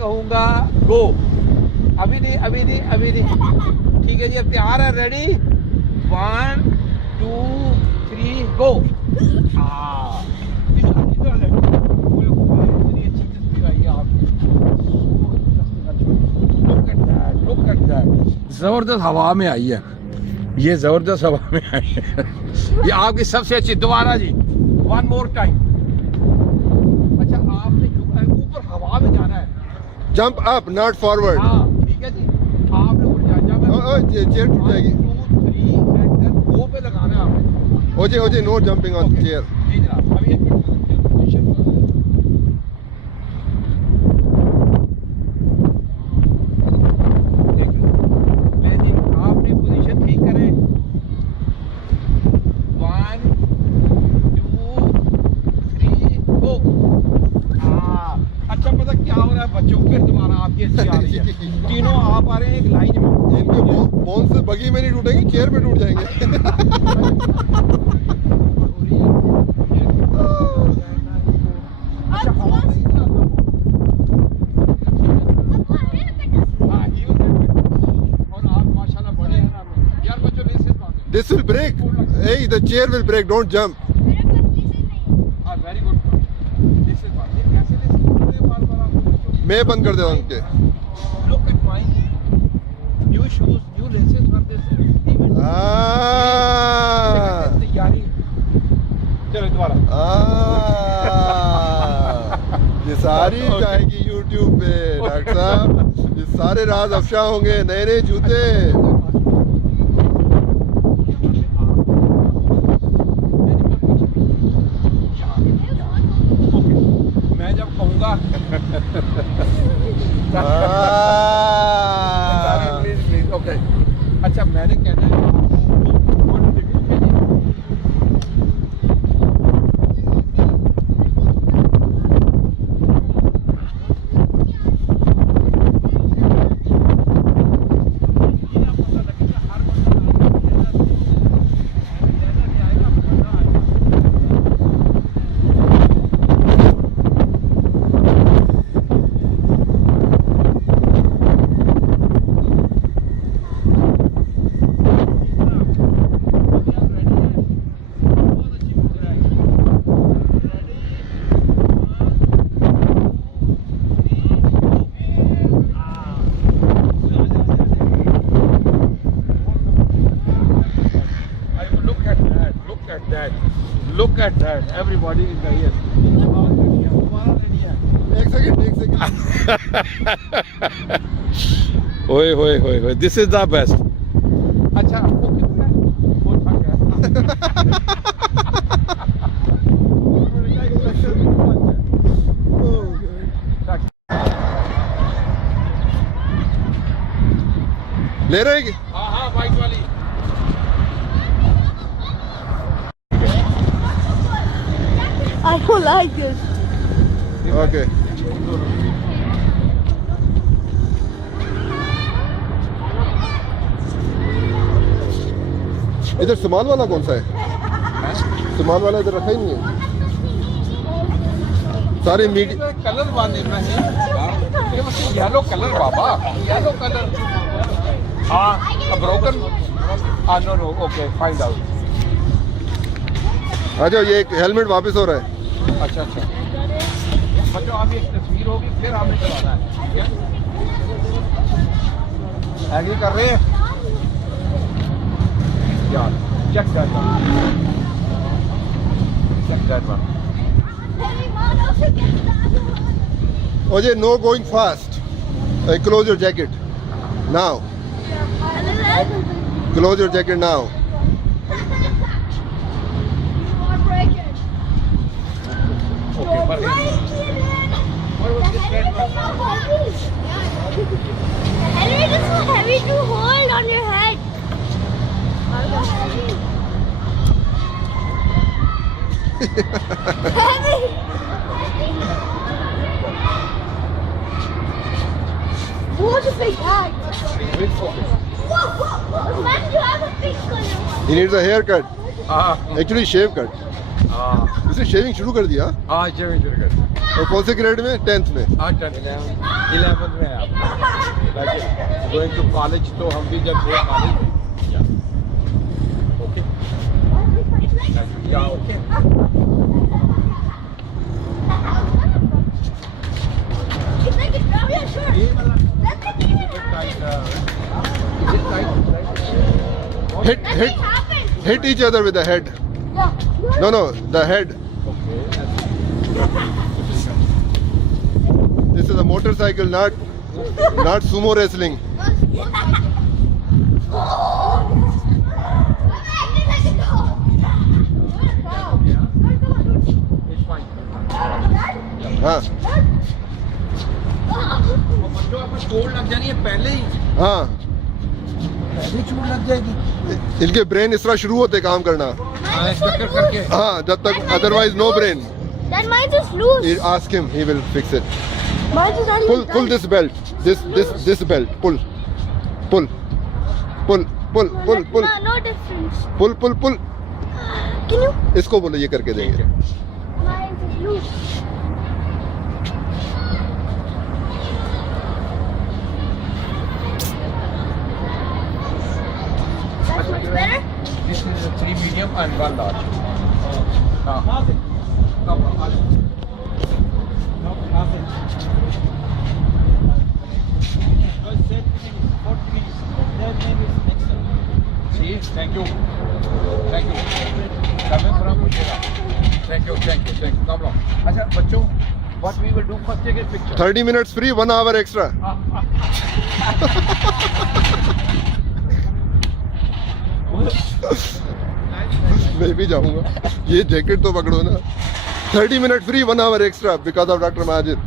कहूँगा गो। अभी नहीं, अभी नहीं, अभी नहीं। ठीक है जी, अब तैयार है, रेडी, 1 2 3 गो। इतनी अच्छी तस्वीर आई है आपकी। Look at that, जबरदस्त हवा में आई है, ये जबरदस्त हवा में आई है। ये आपकी सबसे अच्छी, दोबारा जी, 1 more टाइम। अच्छा, आपने ऊपर हवा में जाना है, जंप अप नॉट फॉरवर्ड। हाँ ठीक है जी, आपने ऊपर जाना, चेयर टूट जाएगी। 1 2 3 एंड देन गो पे लगाना है आपने। ओजे नो जंपिंग ऑन चेयर। जी जनाब, अभी एक मिनट पोजीशन ले जी, आपने पोजीशन ठीक करें, 1 2 3 गो। अच्छा, पता क्या हो रहा है बच्चों, फिर दोबारा आपकी अच्छी आ रही है, तीनों आप आ रहे हैं एक लाइन में। इनके बोन से बगी में नहीं टूटेंगे, चेयर पे टूट जाएंगे। अच्छा, हवा में ही चलाता हूँ। हाँ, ये हो जाएगा। और आप माशाल्लाह बड़े हैं ना यार, बच्चों ने इससे बात है। This will break, hey the chair will break, don't jump। Very good, this is बात। ये कैसे लेसन कर रहे हैं बार-बार आप बच्चों? मैं बंद कर देता हूँ उनके। Look at my new shoes, new laces for this event. तैयारी, चलो दोबारा। ये सारी जाएगी YouTube पे डॉक्टर साहब, ये सारे राज अफशा होंगे, नए नए जूते। मैं जब कहूँगा प्लीज ओके। अच्छा, मैंने कहना है look at that, everybody in the air. एक सेकंड। ओए होए होए होए, this is the best। अच्छा, वो कितना है? वो थक गया। ले रहे हैं? हाँ हाँ, वाइट वाली। I don't like this. Okay. इधर सुमाल वाला कौन सा है? सुमाल वाला इधर रखा ही नहीं है। सारे मीडिया कलर बांधे नहीं, ये बस येलो कलर बाबा, येलो कलर। हाँ, broken. No no, okay, find out. आ जाओ, ये एक हेलमेट वापस हो रहा है। अच्छा अच्छा, बच्चों अभी एक तस्वीर होगी, फिर हमें चलाना है, ठीक है? एग्री कर रहे हैं यार? Check that one, check that one. ओजे, no going fast. Close your jacket now, close your jacket now. Okay, but what was this red one? Helmet is so heavy to hold on your head. Heavy. What's a big bag? Big focus. Man, you have a big color. He needs a haircut. हाँ Actually, shave cut. हाँ इसने shaving शुरू कर दिया। हाँ, shaving शुरू कर। और कौन से ग्रेड में? 10th में। हाँ 11th में है आप गोइंग टू कॉलेज, तो हम भी जब थे कॉलेज ओके या ओके ये वाला Hit each other with the head. No, the head. This is a motorcycle, not sumo wrestling. हाँ चोट लग जानी है पहले ही, हाँ, पहले चोट लग जाएगी। इनके ब्रेन इस तरह शुरू होते काम करना। करके हाँ, जब तक otherwise no brain. Then mine is loose. Ask him, he will fix it. Mine is not even Pull this belt, this belt, pull. No, No difference. pull. Can you? इसको बोलो, ये करके देंगे। Mine is loose. That's much better. This is a 3 medium and 1 large. हाँ See, thank you. Coming from Gujarat. Thank you. Come along. अच्छा बच्चों, what we will do first, take a picture. 30 minutes free, 1 hour extra. मैं भी जाऊंगा। ये jacket तो पकड़ो ना। 30 minutes free, 1 hour extra because of Dr. Majid.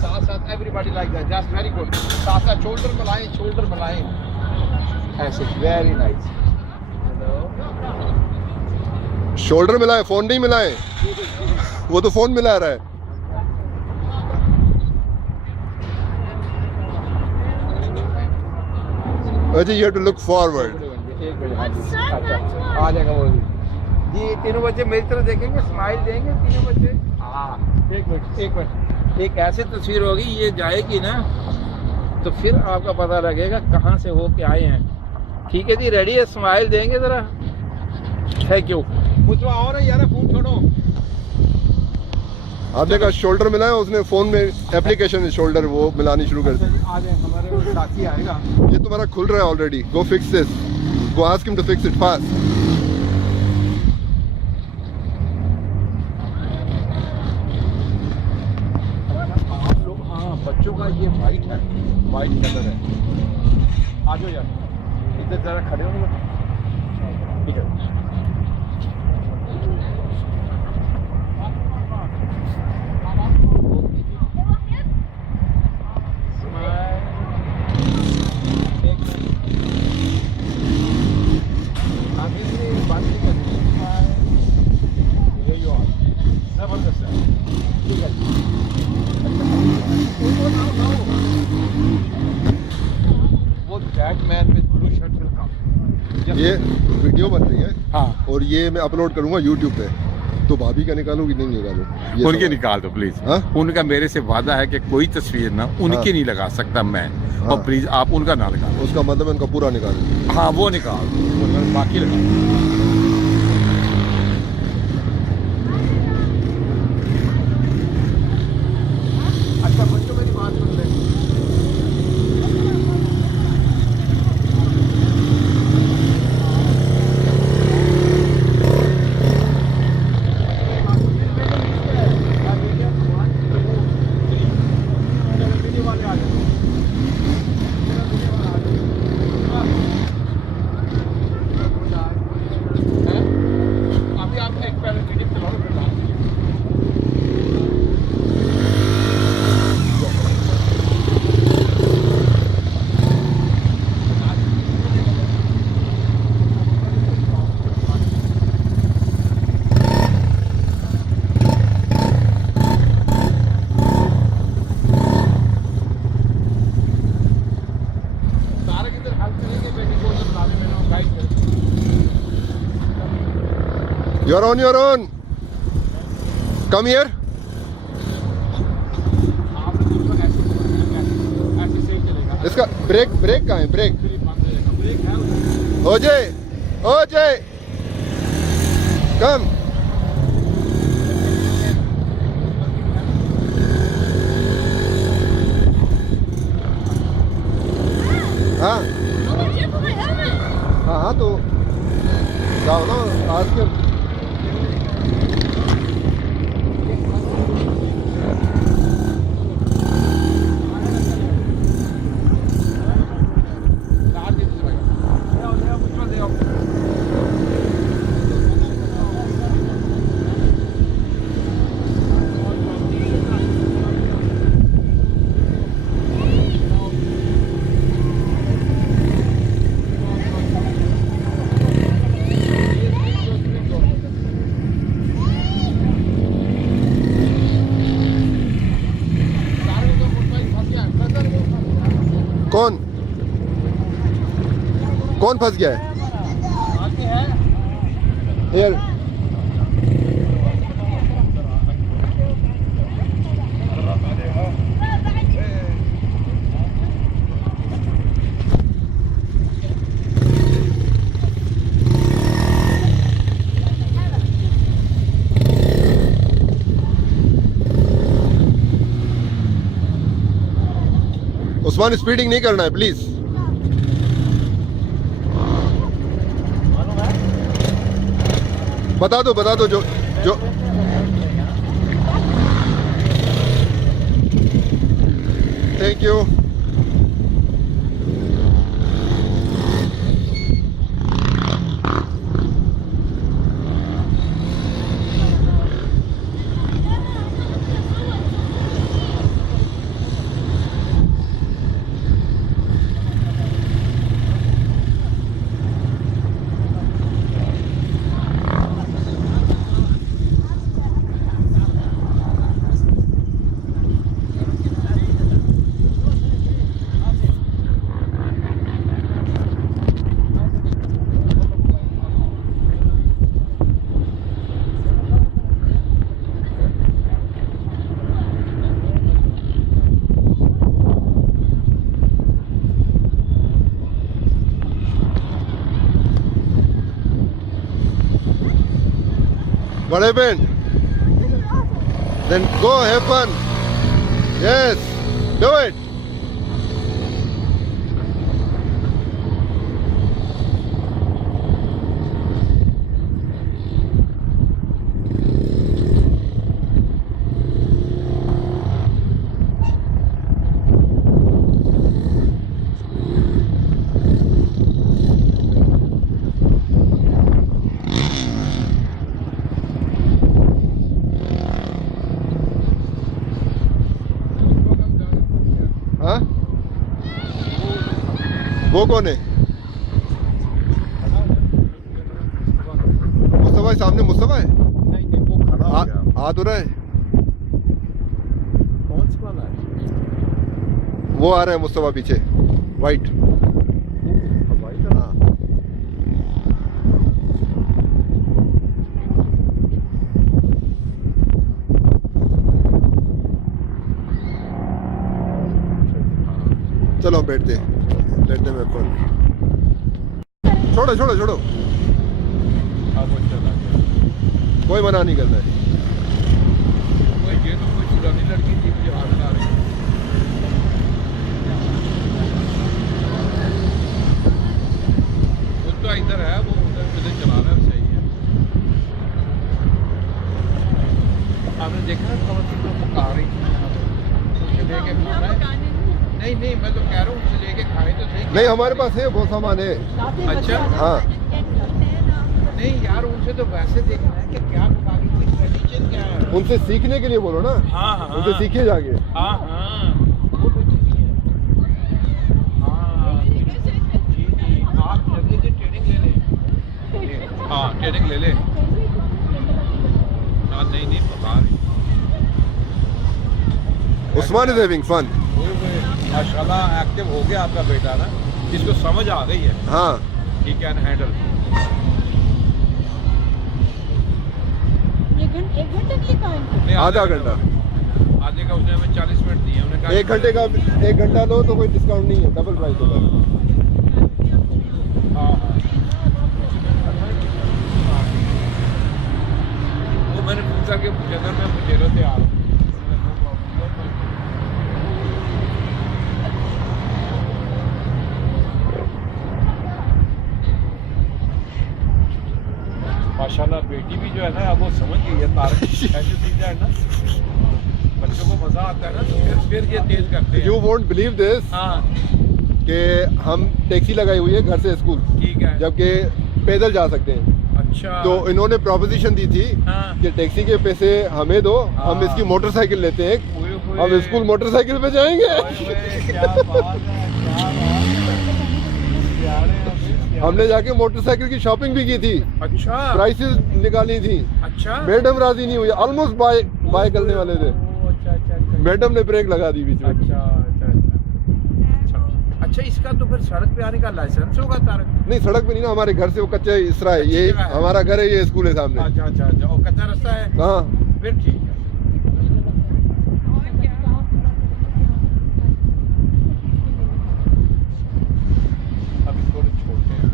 साथ everybody like that, just very good. साथ shoulder मिलाएं ऐसे, very nice. शोल्डर मिलाए, फोन नहीं मिलाए। वो तो फोन मिला रहा है। अजी, you have to look forward. आ जाएगा वो भी। ये तीनों बच्चे मेरी तरफ देखेंगे, स्माइल देंगे तीनों बच्चे। हाँ, एक मिनट, एक ऐसी तस्वीर होगी, ये जाएगी ना तो फिर आपका पता लगेगा कहाँ से हो के आए हैं। ठीक है जी, रेडी है? स्माइल देंगे जरा। Thank you. मुझे आओ ना यार, फोन छोड़ो। आपने कहा शोल्डर मिलाया, उसने फोन में एप्लीकेशन शोल्डर वो मिलानी शुरू कर दी। आ जाए, हमारे साथी आएगा। ये तुम्हारा खुल रहा है already. Go fix this, go ask him to fix it fast. आप लोग, हाँ, बच्चों का ये वाइट है, वाइट कलर है। आ जाओ यार, इधर जरा खड़े हो। इधर ये वीडियो बन रही है, हाँ, और ये मैं अपलोड करूंगा यूट्यूब पे। तो भाभी का निकालूं कि नहीं निकालूं? ये उनके सवाल। निकाल दो प्लीज। हाँ? उनका मेरे से वादा है कि कोई तस्वीर ना उनकी हाँ। नहीं लगा सकता मैं। हाँ। और प्लीज आप उनका ना लगा। उसका मतलब उनका पूरा निकाल। हाँ, वो निकाल दो, बाकी लगा। अच्छा बच्चों, मेरी बात सुन ले। You're on your own. Come here. आपने दूसरा ऐसे सही चलेगा। इसका ब्रेक कहाँ है? ब्रेक ब्रेक है उधर। ओजे कम। हाँ हाँ तो जाओ ना आज के। कौन फंस गया है? Here. उस्मान स्पीडिंग नहीं करना है प्लीज। बता दो जो thank you. What happened? Then go have fun. Yes, do it. हाँ? वो कौन है? मुस्तफा है सामने। मुस्तफा है? नहीं वो खड़ा हो गया। आ तो रहा है। कौन सा वाला है? वो आ रहा है मुस्तफा पीछे वाइट। हाँ चलो बैठते लेटने में फोन। छोड़ो छोड़ो छोड़ो, हाँ वो चला गया। कोई मना नहीं करना है। कोई ये तो कोई पुरानी लड़की थी मुझे हाथ आ रही। वो तो इधर है, वो उधर चला रहा है, सही है। आपने देखा ना कमर की तो पका रही थी, उसके लेके खाना है। नहीं मैं तो कह रहा हूँ उसे लेके खाए तो सही। नहीं हमारे पास है वो सामान है। अच्छा हाँ नहीं यार, उनसे तो वैसे देखना है कि क्या पका रही थी, ट्रेडिशन क्या है। उनसे सीखने के लिए बोलो ना। हाँ उनसे सीखिए जाके। हाँ वो तो चीज़ है। हाँ जी आप जल्दी से ट्रेनिंग ले लें। हाँ ट्रेनिंग ले लें। हाँ नहीं पका रही। Usman is having fun. माशाल्लाह एक्टिव हो गया आपका बेटा ना, इसको समझ आ गई है। हाँ ही कैन हैंडल। एक घंटे के लिए कहाँ है? नहीं, आधा घंटा। आधे का उसने हमें 40 मिनट दिए, उन्होंने कहा 1 घंटे का 1 घंटा लो तो कोई डिस्काउंट नहीं है, डबल प्राइस होगा। हाँ हाँ, वो मैंने पूछा कि मुझे मैं मुझे से आ रहा हूँ। माशाल्लाह बेटी भी जो है ना वो समझ गई है तारक ऐसी चीजें है ना, बच्चों को मजा आता है ना तो फिर ये तेज करते हैं। यू वोंट बिलीव दिस हाँ कि हम टैक्सी लगाई हुई है घर से स्कूल, ठीक है। जबकि पैदल जा सकते हैं। अच्छा तो इन्होंने प्रोपोजिशन दी थी हाँ। कि टैक्सी के पैसे हमें दो, हम हाँ। इसकी मोटरसाइकिल लेते हैं, ओए ओए, हम स्कूल मोटरसाइकिल पे जाएंगे। ओए ओए, क्या बात है, क्या बात है। प्यारे हैं, प्यारे। हमने जाके मोटरसाइकिल की शॉपिंग भी की थी, अच्छा प्राइसेस निकाली थी। अच्छा मैडम राजी नहीं हुई, ऑलमोस्ट बाय करने वाले थे, ओ, अच्छा अच्छा अच्छा मैडम ने ब्रेक लगा दी बीच में। अच्छा अच्छा अच्छा अच्छा, इसका तो फिर सड़क पे आने का लाइसेंस होगा तारक? नहीं, सड़क पे नहीं ना, हमारे घर से वो कच्चा इस तरह है, ये जगह है। हमारा घर है, ये स्कूल है सामने। अच्छा अच्छा अच्छा, और कच्चा रास्ता है, हाँ, फिर ठीक है। अभी थोड़े छोटे हैं।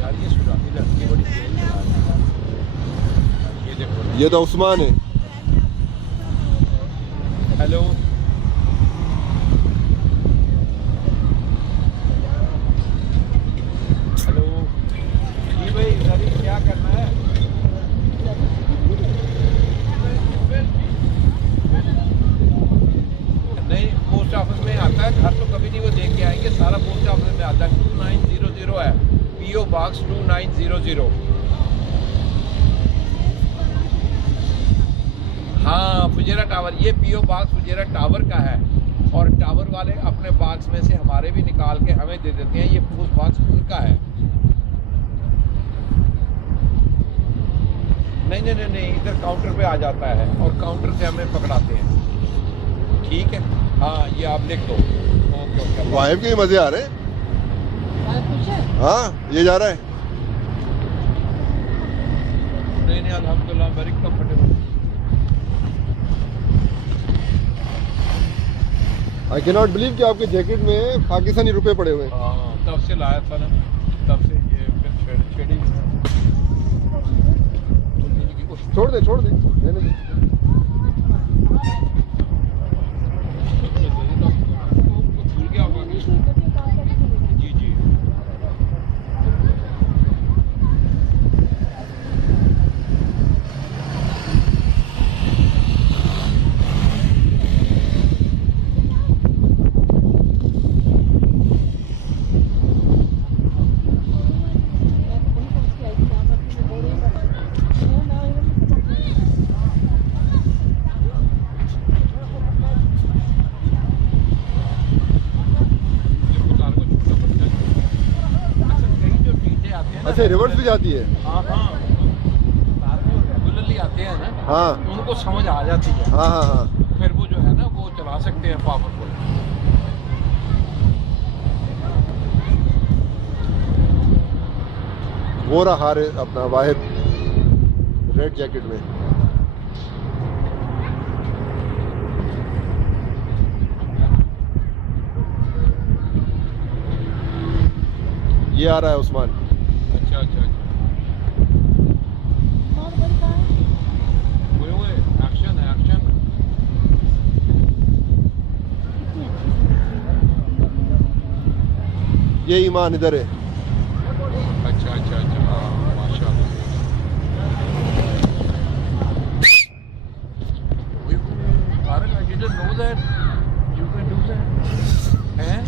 यार ये सुरानी लड़की बड़ी तेज है। ये देखो, ये तो उस्मान है। हेलो हेलो जी भाई, इधर ही क्या करना है? नहीं, पोस्ट ऑफिस में आता है, घर तो कभी नहीं वो दे के आएंगे, सारा पोस्ट ऑफिस में आता है। 2900 है, PO बॉक्स 2900। हाँ, फुजेरा टावर, ये PO बॉक्स फुजेरा टावर का है, और टावर वाले अपने बॉक्स में से हमारे भी निकाल के हमें दे देते हैं। ये पोस्ट बॉक्स उनका है। नहीं नहीं नहीं नहीं, इधर काउंटर पे आ जाता है और काउंटर से हमें पकड़ाते हैं। ठीक है, हाँ ये आप लिख दो। Okay okay. वाइफ के भी मजे आ रहे हैं। हाँ, ये जा रहा है। नहीं नहीं, अल्हम्दुलिल्लाह very comfortable. I can not believe कि आपके जैकेट में पाकिस्तानी रुपए पड़े हुए हैं। हाँ, तब से लाया था ना, तब से ये फिर छेड़ी। छोड़ दे रहने दे। भूल गया होगा कि जी जी। अच्छा, रिवर्स भी जाती है। हाँ हाँ, गुल्ली आते हैं ना, हाँ उनको समझ आ जाती है, हाँ हाँ हाँ। फिर वो जो है ना वो चला सकते हैं पावरफुल। वो रहा हार अपना वाहिद रेड जैकेट में। ये आ रहा है उस्मान। अच्छा अच्छा अच्छा, वो एक्शन है, एक्शन। ये ईमान इधर है। अच्छा अच्छा अच्छा, हाँ माशाल्लाह। Tarak, I didn't know that you can do that. हैं?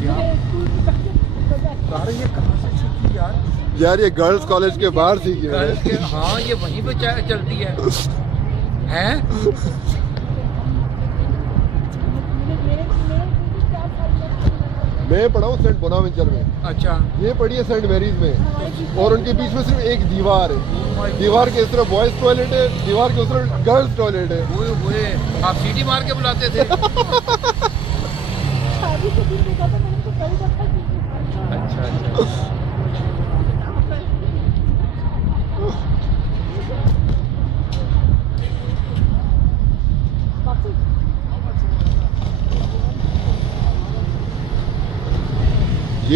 क्या? तारक, ये कहाँ से सीखी यार? यार ये गर्ल्स कॉलेज के बाहर सीखी गर्ल्स के, है। हाँ ये वहीं पे चलती है। हैं? मैं पढ़ा हूँ सेंट बोनावेंचर में, अच्छा, ये पढ़ी है सेंट मैरीज में, और उनके बीच में सिर्फ एक दीवार है। दीवार के इस तरफ बॉयज टॉयलेट है, दीवार के उस तरफ गर्ल्स टॉयलेट है। वो आप सीटी मार के बुलाते थे? शादी के दिन देखा था मैंने, तो कल देखा। अच्छा अच्छा।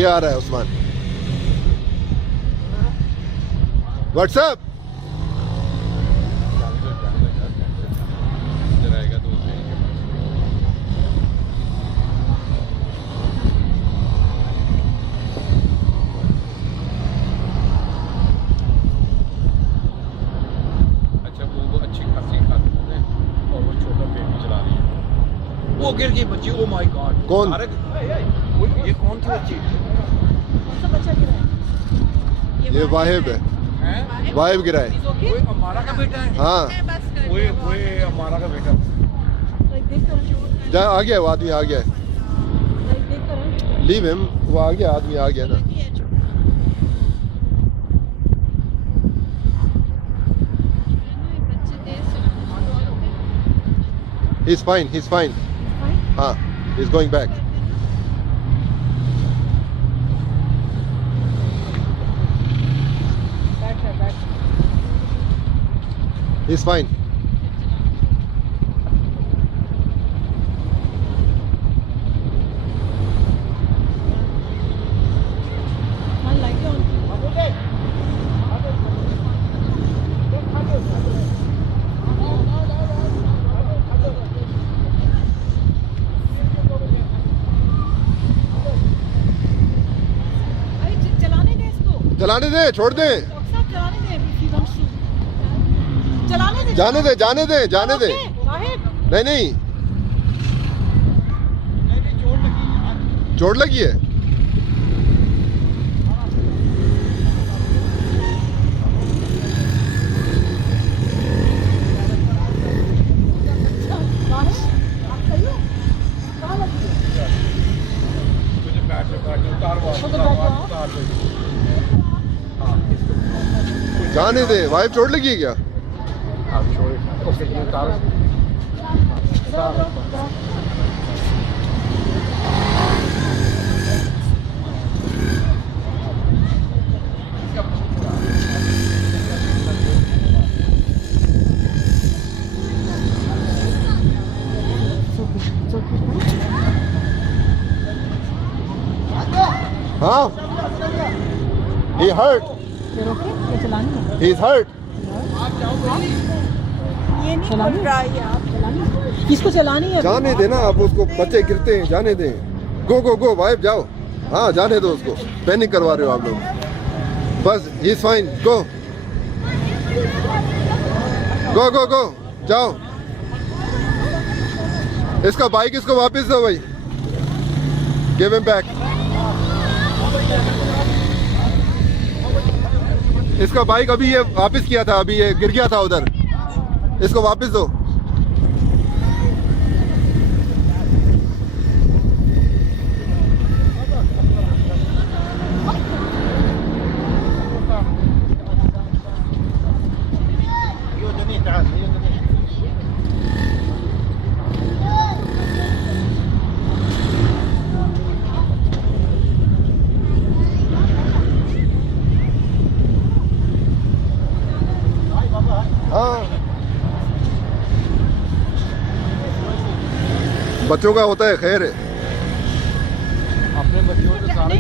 ये आ रहा है उस्मान। व्हाट्सएप वो गिर गई बच्ची। Oh my God. कौन? ये कौन थी बच्ची? ये वाहिब है, हैं? वाहिब गिरा है। वो हमारा का बेटा है। हाँ वो हमारा का बेटा। जा, आ गया वो आदमी, आ गया। लीव हिम, वो आ गया, आदमी आ गया ना। He's fine, he's fine. हाँ, he's going back. He's fine. चलाने दे, छोड़ दे, जाने दे, जाने दे, जाने दे। नहीं नहीं, चोट लगी है। जाने दे, वाइफ चोट लगी है क्या? हाँ, he hurt. He's hurt. ये नहीं चल रहा है आप किसको चलानी है? जाने देना आप उसको, बच्चे गिरते हैं, जाने दें। गो गो गो वाइफ जाओ। हाँ जाने दो उसको, पैनिक करवा रहे हो आप लोग। बस ही इज फाइन, गो गो गो गो, जाओ। इसका बाइक इसको वापस दो भाई, गिव हिम बैक। इसका बाइक अभी ये वापस किया था, अभी ये गिर गया था उधर, इसको वापस दो। हाँ बच्चों का होता है, खैर है। अपने बच्चों के सारे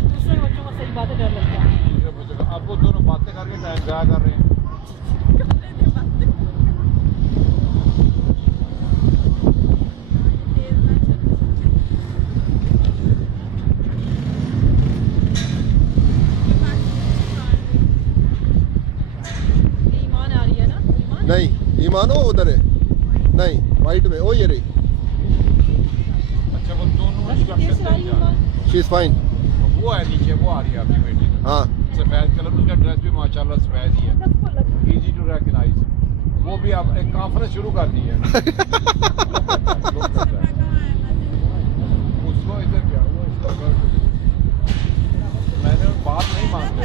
दूसरे बच्चों का सही बात है, डर लगता है। अब वो दोनों बातें करके टाइम जाया कर रहे हैं। ईमान आ रही है ना? नहीं ईमान हो उधर है, नहीं वाइट में, ओ ये रही। अच्छा वो दोनों शी इज फाइन। वो है नीचे, वो आ रही है आपकी बेटी। हाँ सफेद कलर, उसका ड्रेस भी माशाल्लाह सफेद ही है, इजी टू रिकॉग्नाइज। वो भी आप एक कॉन्फ्रेंस शुरू कर दी है। उसको इधर क्या हुआ, मैंने बात नहीं मानते।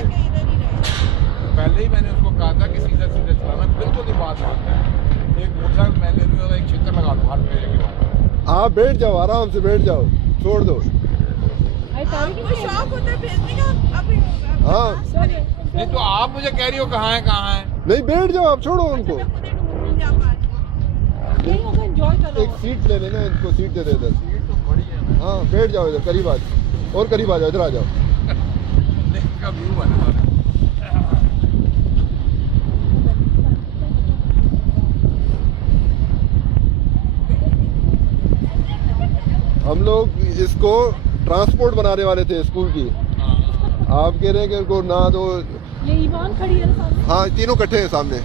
पहले ही मैंने उसको कहा था कि सीधा सीधा चलाना, बिल्कुल नहीं बात मानता है। एक मोटरसाइकिल मैं ले लूँगा, एक छितर लगा दूँ हर मेरे के बाद। आप बैठ जाओ, आराम से बैठ जाओ, छोड़ दो। शौक होता है भेजने का अभी। हाँ नहीं तो आप मुझे कह रही हो कहाँ है कहाँ है। नहीं बैठ जाओ, आप छोड़ो उनको। एंजॉय करो। एक सीट ले लेना, इनको सीट दे दे इधर। सीट तो बड़ी है ना। हाँ बैठ जाओ इधर, करीब आ जाओ, और करीब आ जाओ, इधर आ जाओ। का व्यू बना हम लोग इसको ट्रांसपोर्ट बनाने वाले थे स्कूल की, आप कह रहे हैं कि उनको ना दो। ये ईमान खड़ी है ना सामने? हाँ तीनों इकट्ठे हैं सामने।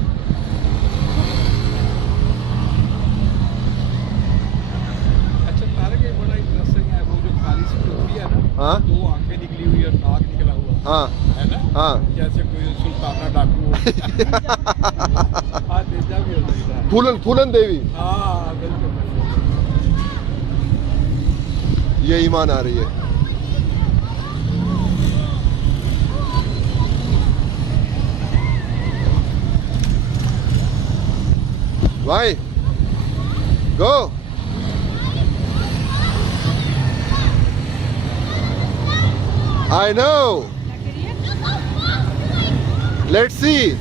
अच्छा तारक ये बड़ा इंटरेस्टिंग है, वो जो काली सी टोपी है ना, हाँ दो आंखें निकली हुई और नाक निकला हुआ हाँ है ना, हाँ जैसे कोई सुल्ताना डाकू हो। हाँ तेजा भी हो सकता है। फूलन फूलन देवी, हाँ बिल्कुल। ये ईमान आ रही है। Why? Go. I know. Let's see.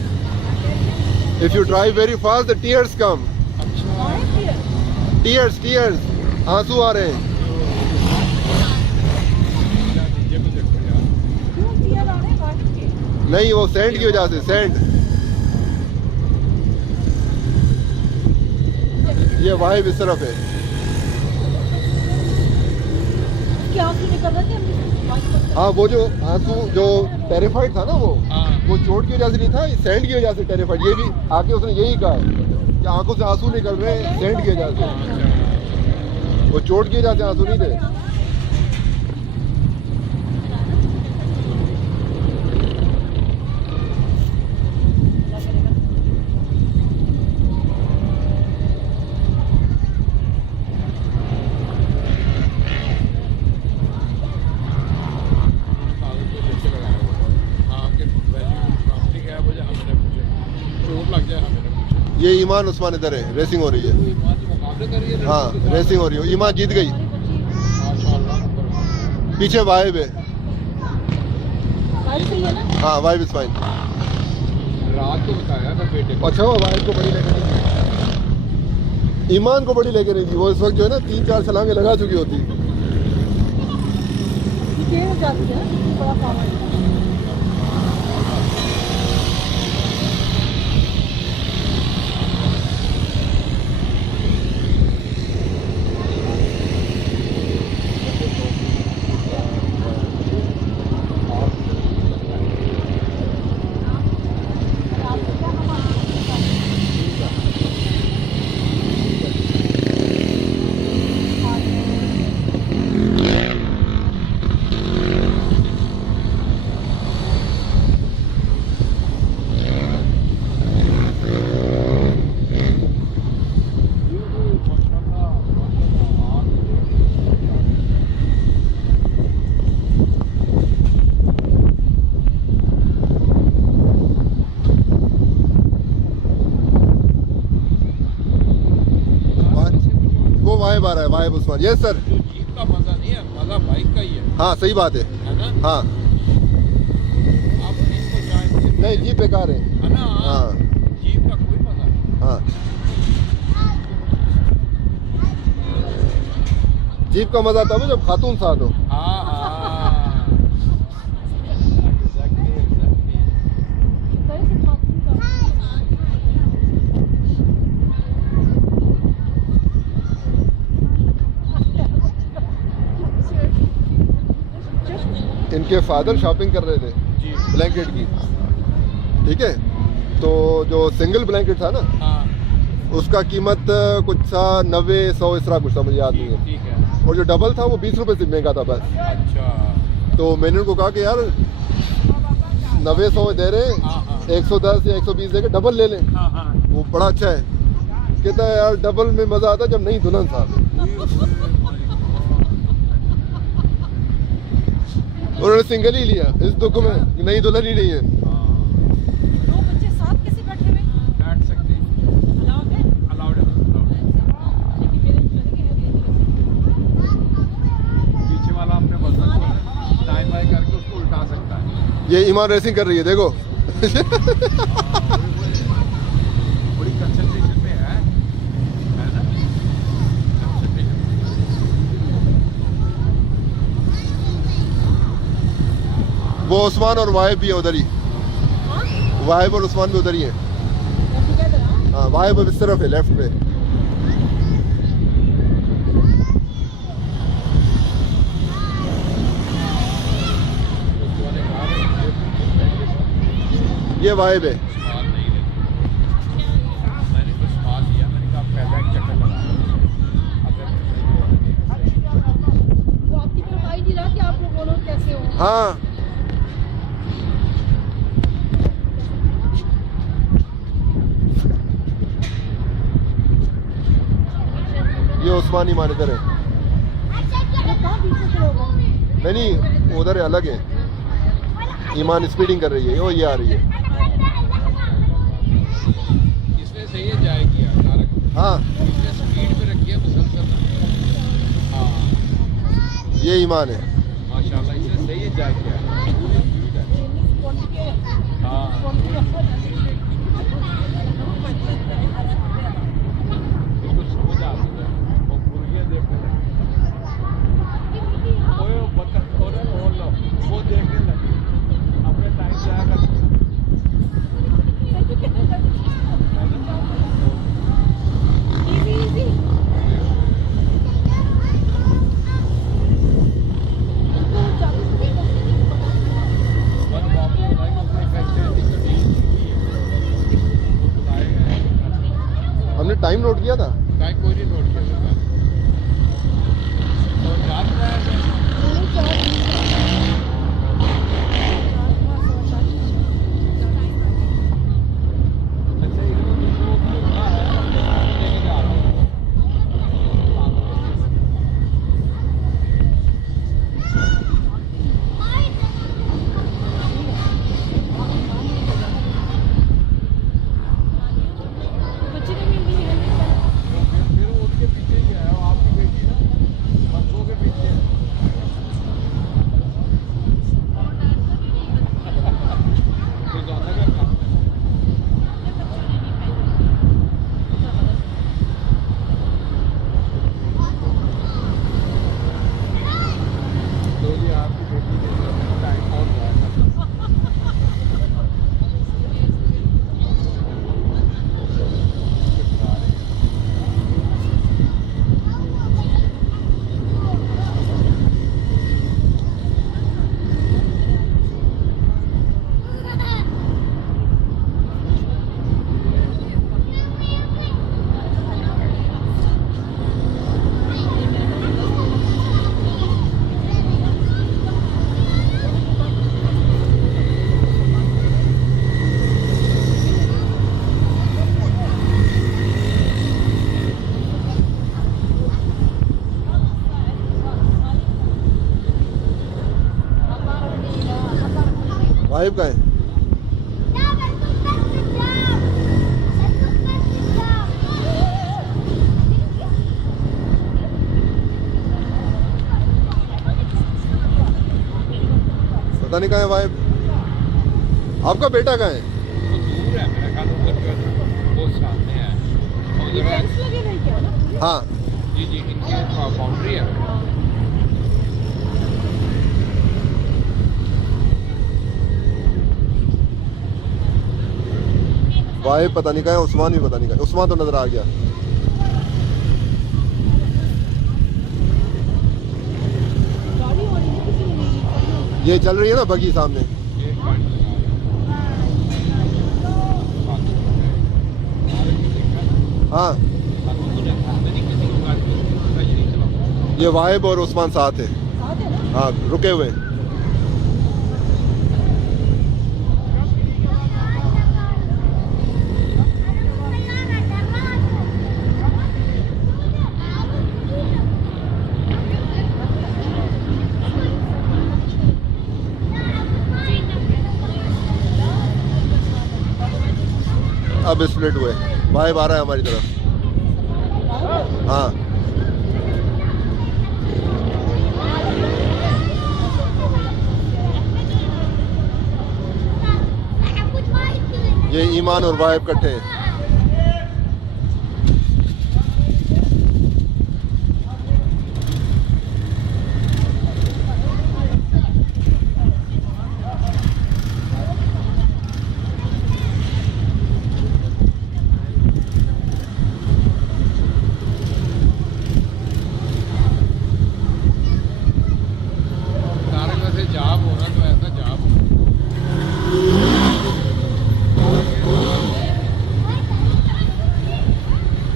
If you drive very fast, the tears come. Tears, tears. आंसू आ रहे हैं। क्यों टीयर आ रहे हैं बारिश के? नहीं वो सैंड की वजह से, सैंड। ये वाइब इस तरफ है। क्या आंसू निकल रहे थे हमने? हाँ वो जो आंसू जो टेरिफाइड था ना वो चोट की वजह से नहीं था, सैंड की वजह से टेरिफाइड। ये भी आके उसने यही कहा कि आंखों से आंसू निकल रहे हैं सैंड की वजह से, वो चोट की वजह से आंसू नहीं थे। ये ईमान उस्मान इधर है, रेसिंग हो रही है। हाँ रेसिंग हो रही है, ईमान जीत गई। पीछे वाइब है। बारिश सही है ना? हाँ वाइब इज फाइन। रात को बताया था बेटे को। अच्छा वो वाइब को बड़ी लेकर नहीं थी, ईमान को बड़ी लेकर नहीं थी। वो इस वक्त जो है ना 3-4 छलांगे लगा चुकी होती। देर हो जाती है, बड़ा काम है। वाइब आ रहा है, वाइब उस्मान। Yes sir. जो जीप का मजा नहीं है, मजा बाइक का ही है हाँ सही बात है ना। हाँ। आप इसको जाएंगे नहीं जीप बेकार है। है ना। हाँ जीप का कोई मजा नहीं। हाँ जीप का मजा तब है जब खातून साथ हो। हाँ हाँ एग्जैक्टली एग्जैक्टली। कहीं से खातून का इनके फादर शॉपिंग कर रहे थे जी ब्लैंकेट की, ठीक है। तो जो सिंगल ब्लैंकेट था ना हाँ उसका कीमत कुछ था 90-100 इस तरह कुछ था, मुझे याद नहीं है। ठीक है। और जो डबल था वो 20 रुपए से महंगा था बस। अच्छा तो मैंने उनको कहा कि यार 90-100 दे रहे हाँ हाँ 110 या 120 दे के डबल ले लें, हाँ हाँ। वो बड़ा अच्छा है। कहता है यार डबल में मजा आता जब नहीं दुल्हन साथ। उन्होंने सिंगल ही लिया इस दुख में कि नई दुल्हन ही नहीं है। दो बच्चे साथ कैसे बैठे हुए? बैठ सकते हैं, अलाउड है? अलाउड है, allowed है। लेकिन मेरे चलेंगे पीछे वाला अपने वजन को दाएं बाएं करके उसको उल्टा सकता है। ये ईमान रेसिंग कर रही है देखो। बड़ी कंसंट्रेशन में है ना, कंसंट्रेशन। वो उस्मान और वाहिब भी है उधर ही, वाहिब और उस्मान भी उधर ही है। हाँ वाहिब अब इस तरफ है लेफ्ट पे। ये वाहिब है। वो आपकी तरफ आई नहीं रहा कि आप लोग बोलो कैसे हो। हाँ ये उस्मान ईमान इधर है। कहाँ पीछे से होगा? नहीं उधर है, अलग है। ईमान स्पीडिंग कर रही है, वो ये आ रही है। इसमें सही है जाएगी यार, हाँ इसने स्पीड पे रखी है मुसलसल। हाँ ये ईमान है। माशाल्लाह इसने सही है जाएगी यार, पूरी स्पीड है। हाँ बिल्कुल समझ आ गया। वो मुर्गियाँ देखने लगी, ओए वो बतख और लो वो देखने लगी, अपने टाइम से आकर हमने टाइम नोट किया था। टाइम कोई नहीं नोट किया था। तो जान रहा है अच्छा इन्होंने दूसरों को उठा है, लेके जा रहा हूँ। बच्चे ने भी नहीं है। फिर उसके पीछे ही है, वो आपकी बेटी ना बच्चों के पीछे है। रोजाना का काम है। लो जी आपकी बेटी के साथ टाइम और जाएगा। वाहिब का है। पता नहीं कहाँ है वाहिब। आपका बेटा कहाँ है? वो दूर है मेरा ख्याल, उधर पे वो सामने है। और जरा फेंस लगे नहीं क्या ना? हाँ जी जी इनकी बाउंड्री है। वाहिब पता नहीं कहाँ है, उस्मान भी पता नहीं कहाँ है। उस्मान तो नजर आ गया। गाड़ी हो रही है किसी ने नहीं। ये चल रही है ना बगी सामने। ये गाड़ी लगा रहा है। हाँ ये वाहिब और उस्मान साथ है। साथ है ना? हाँ रुके हुए हैं। अब स्प्लिट हुए, वाहिब आ रहा है हमारी तरफ। हाँ ये ईमान और वाहिब इकट्ठे हैं।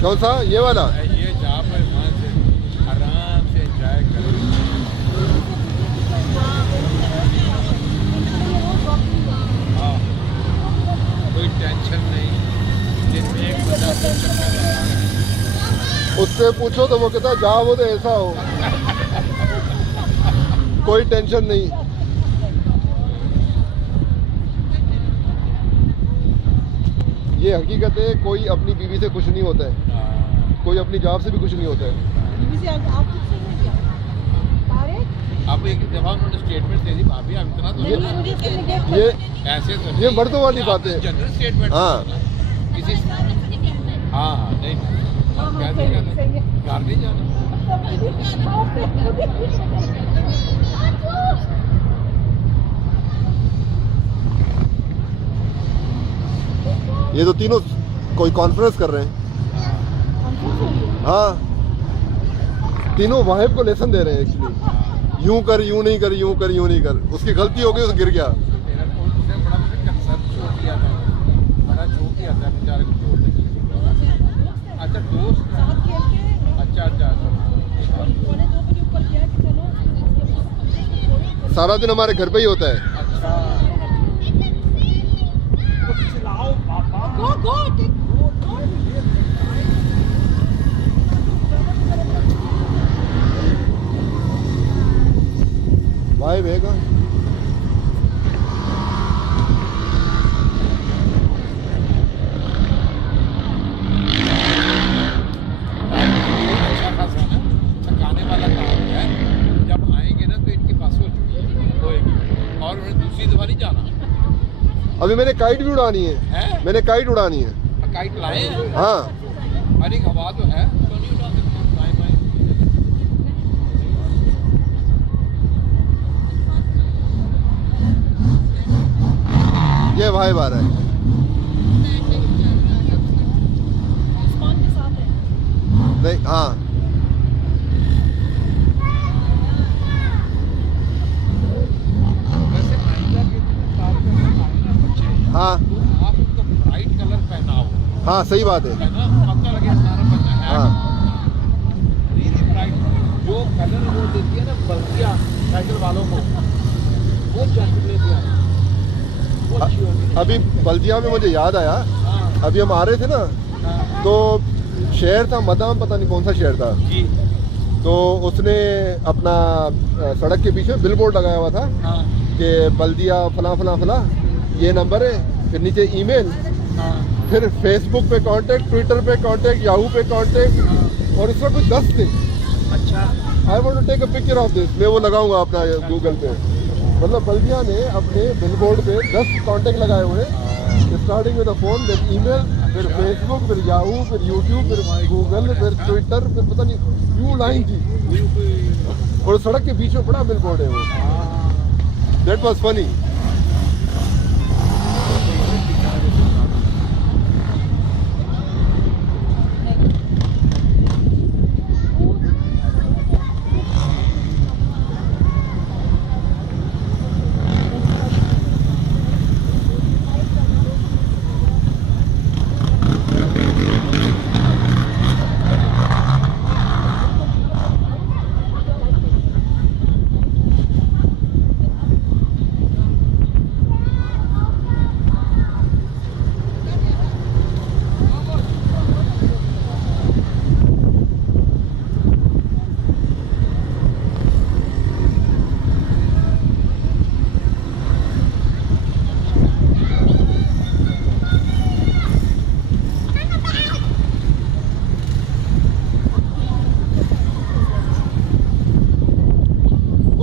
कौन सा ये वाला? ये जहाँ पर वहाँ से आराम से एंजॉय करो। हाँ, कोई टेंशन नहीं, दिन में एक बजा से चक्कर लगाना। उससे पूछो तो वो कहता जहाँ वो तो ऐसा हो, कोई टेंशन नहीं। ये हकीकत है, कोई अपनी बीवी से खुश नहीं होता है, कोई अपनी जॉब से भी खुश नहीं होता है। बीवी से आप कुछ नहीं किया? अरे अब एक दफा उन्होंने स्टेटमेंट दे दी, भाभी आप इतना तो नहीं, बोला। ये ऐसे तो ये मर्दों वाली बात है। General statement. हाँ। किसी हाँ नहीं क्या सही है। घर नहीं जाना। ये तो तीनों कोई कॉन्फ्रेंस कर रहे हैं। हाँ, तीनों वाहिब को लेसन दे रहे हैं एक्चुअली। यूं कर, यूं नहीं कर, यूं कर, यूं नहीं कर। उसकी गलती हो गई, उसने गिर गया। मेरा उसने बड़ा मुझे कंसर्न छोड़ दिया था, बड़ा छोड़ दिया था बेचारे को, छोड़ दिया। अच्छा दोस्त, साथ खेल के अच्छा अच्छा अच्छा। 2:45 बजे ऊपर किया कि चलो सारा दिन हमारे घर पे ही होता है। अच्छा गो गो भाई भेगा अच्छा खासा ना थकाने वाला काम है। जब आएंगे ना तो इनकी बस हो चुकी होएगी और उन्हें दूसरी दफा नहीं जाना अभी मैंने काइट भी उड़ानी है। है। मैंने काइट उड़ानी है। काइट लाए हैं? हाँ, अरे हवा तो है, तो नहीं उड़ा सकते बाएं बाएं। ये भाई बार है। उस्मान के साथ है। नहीं, हाँ वैसे महिला के जो कार पे आए ना बच्चे, हाँ तो आप उनको ब्राइट कलर पहनाओ, हाँ, सही बात है। है ना, पता लगे हमारा बच्चा है। हाँ, रियली ब्राइट जो कलर वो देती है ना बल्तियाँ साइकिल वालों को, वो जैकेट ले दिया, वो अच्छी होगी। अभी बल्दिया में मुझे याद आया, हाँ अभी हम आ रहे थे ना, हाँ तो शहर था मदाम, पता नहीं कौन सा शहर था, जी तो उसने अपना सड़क के पीछे बिलबोर्ड लगाया हुआ था हाँ कि बल्दिया फला फला फला, ये नंबर है, फिर नीचे ईमेल, हाँ फिर फेसबुक पे कांटेक्ट, ट्विटर पे कांटेक्ट, याहू पे कांटेक्ट, और इसमें कुछ 10 थे। अच्छा I want to take a picture of this. मैं वो लगाऊंगा अपना गूगल पे। मतलब बल्दिया ने अपने बिलबोर्ड पे 10 कांटेक्ट लगाए हुए हैं, स्टार्टिंग विद फोन, फिर ईमेल, फिर फेसबुक, फिर याहू, फिर यूट्यूब, फिर गूगल, फिर ट्विटर, फिर पता नहीं यू लाइन थी, और सड़क के बीच में बड़ा बिलबोर्ड है वो। That was funny.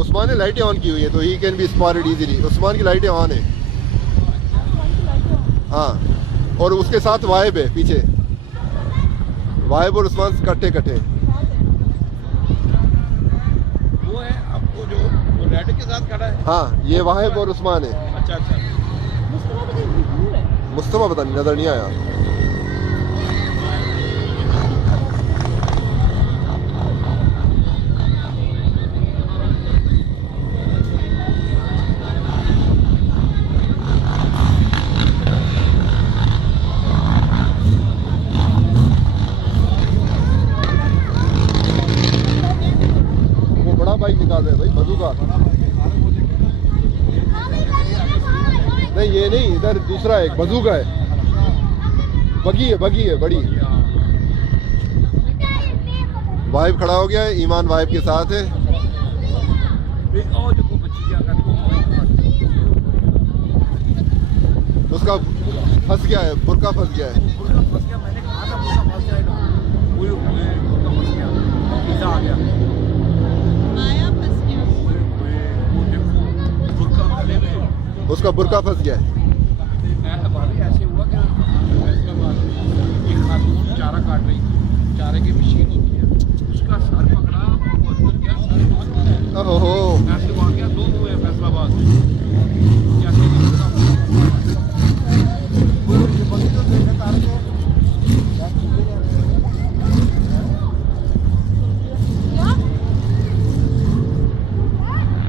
उस्मान ने लाइटें ऑन की हुई है, तो he can be spotted easily. Usman की लाइटें ऑन है, हाँ, और उसके साथ वाहिब है पीछे, वाहिब और उस्मान कट्टे कट्टे। वो है आपको जो रेड के साथ खड़ा है। हाँ, ये वाहिब और उस्मान है। अच्छा अच्छा मुस्तफा तो कहीं दूर है। मुस्तफा पता नहीं, नजर नहीं आया। ये नहीं, इधर दूसरा एक बंदूका है, बगी है बड़ी। वाइब खड़ा हो गया है, ईमान वाइब के साथ है। उसका फंस गया है, बुरका फंस गया है। उसका बुरका फंस गया है। ऐसे हुआ कि एक खातून चारा काट रही, चारे की मशीन होती है, उसका सर पकड़ा, वो अंदर गया, सर बाहर गया। ओहो, ऐसे वाकया 2 हुए फैसलाबाद में। कैसे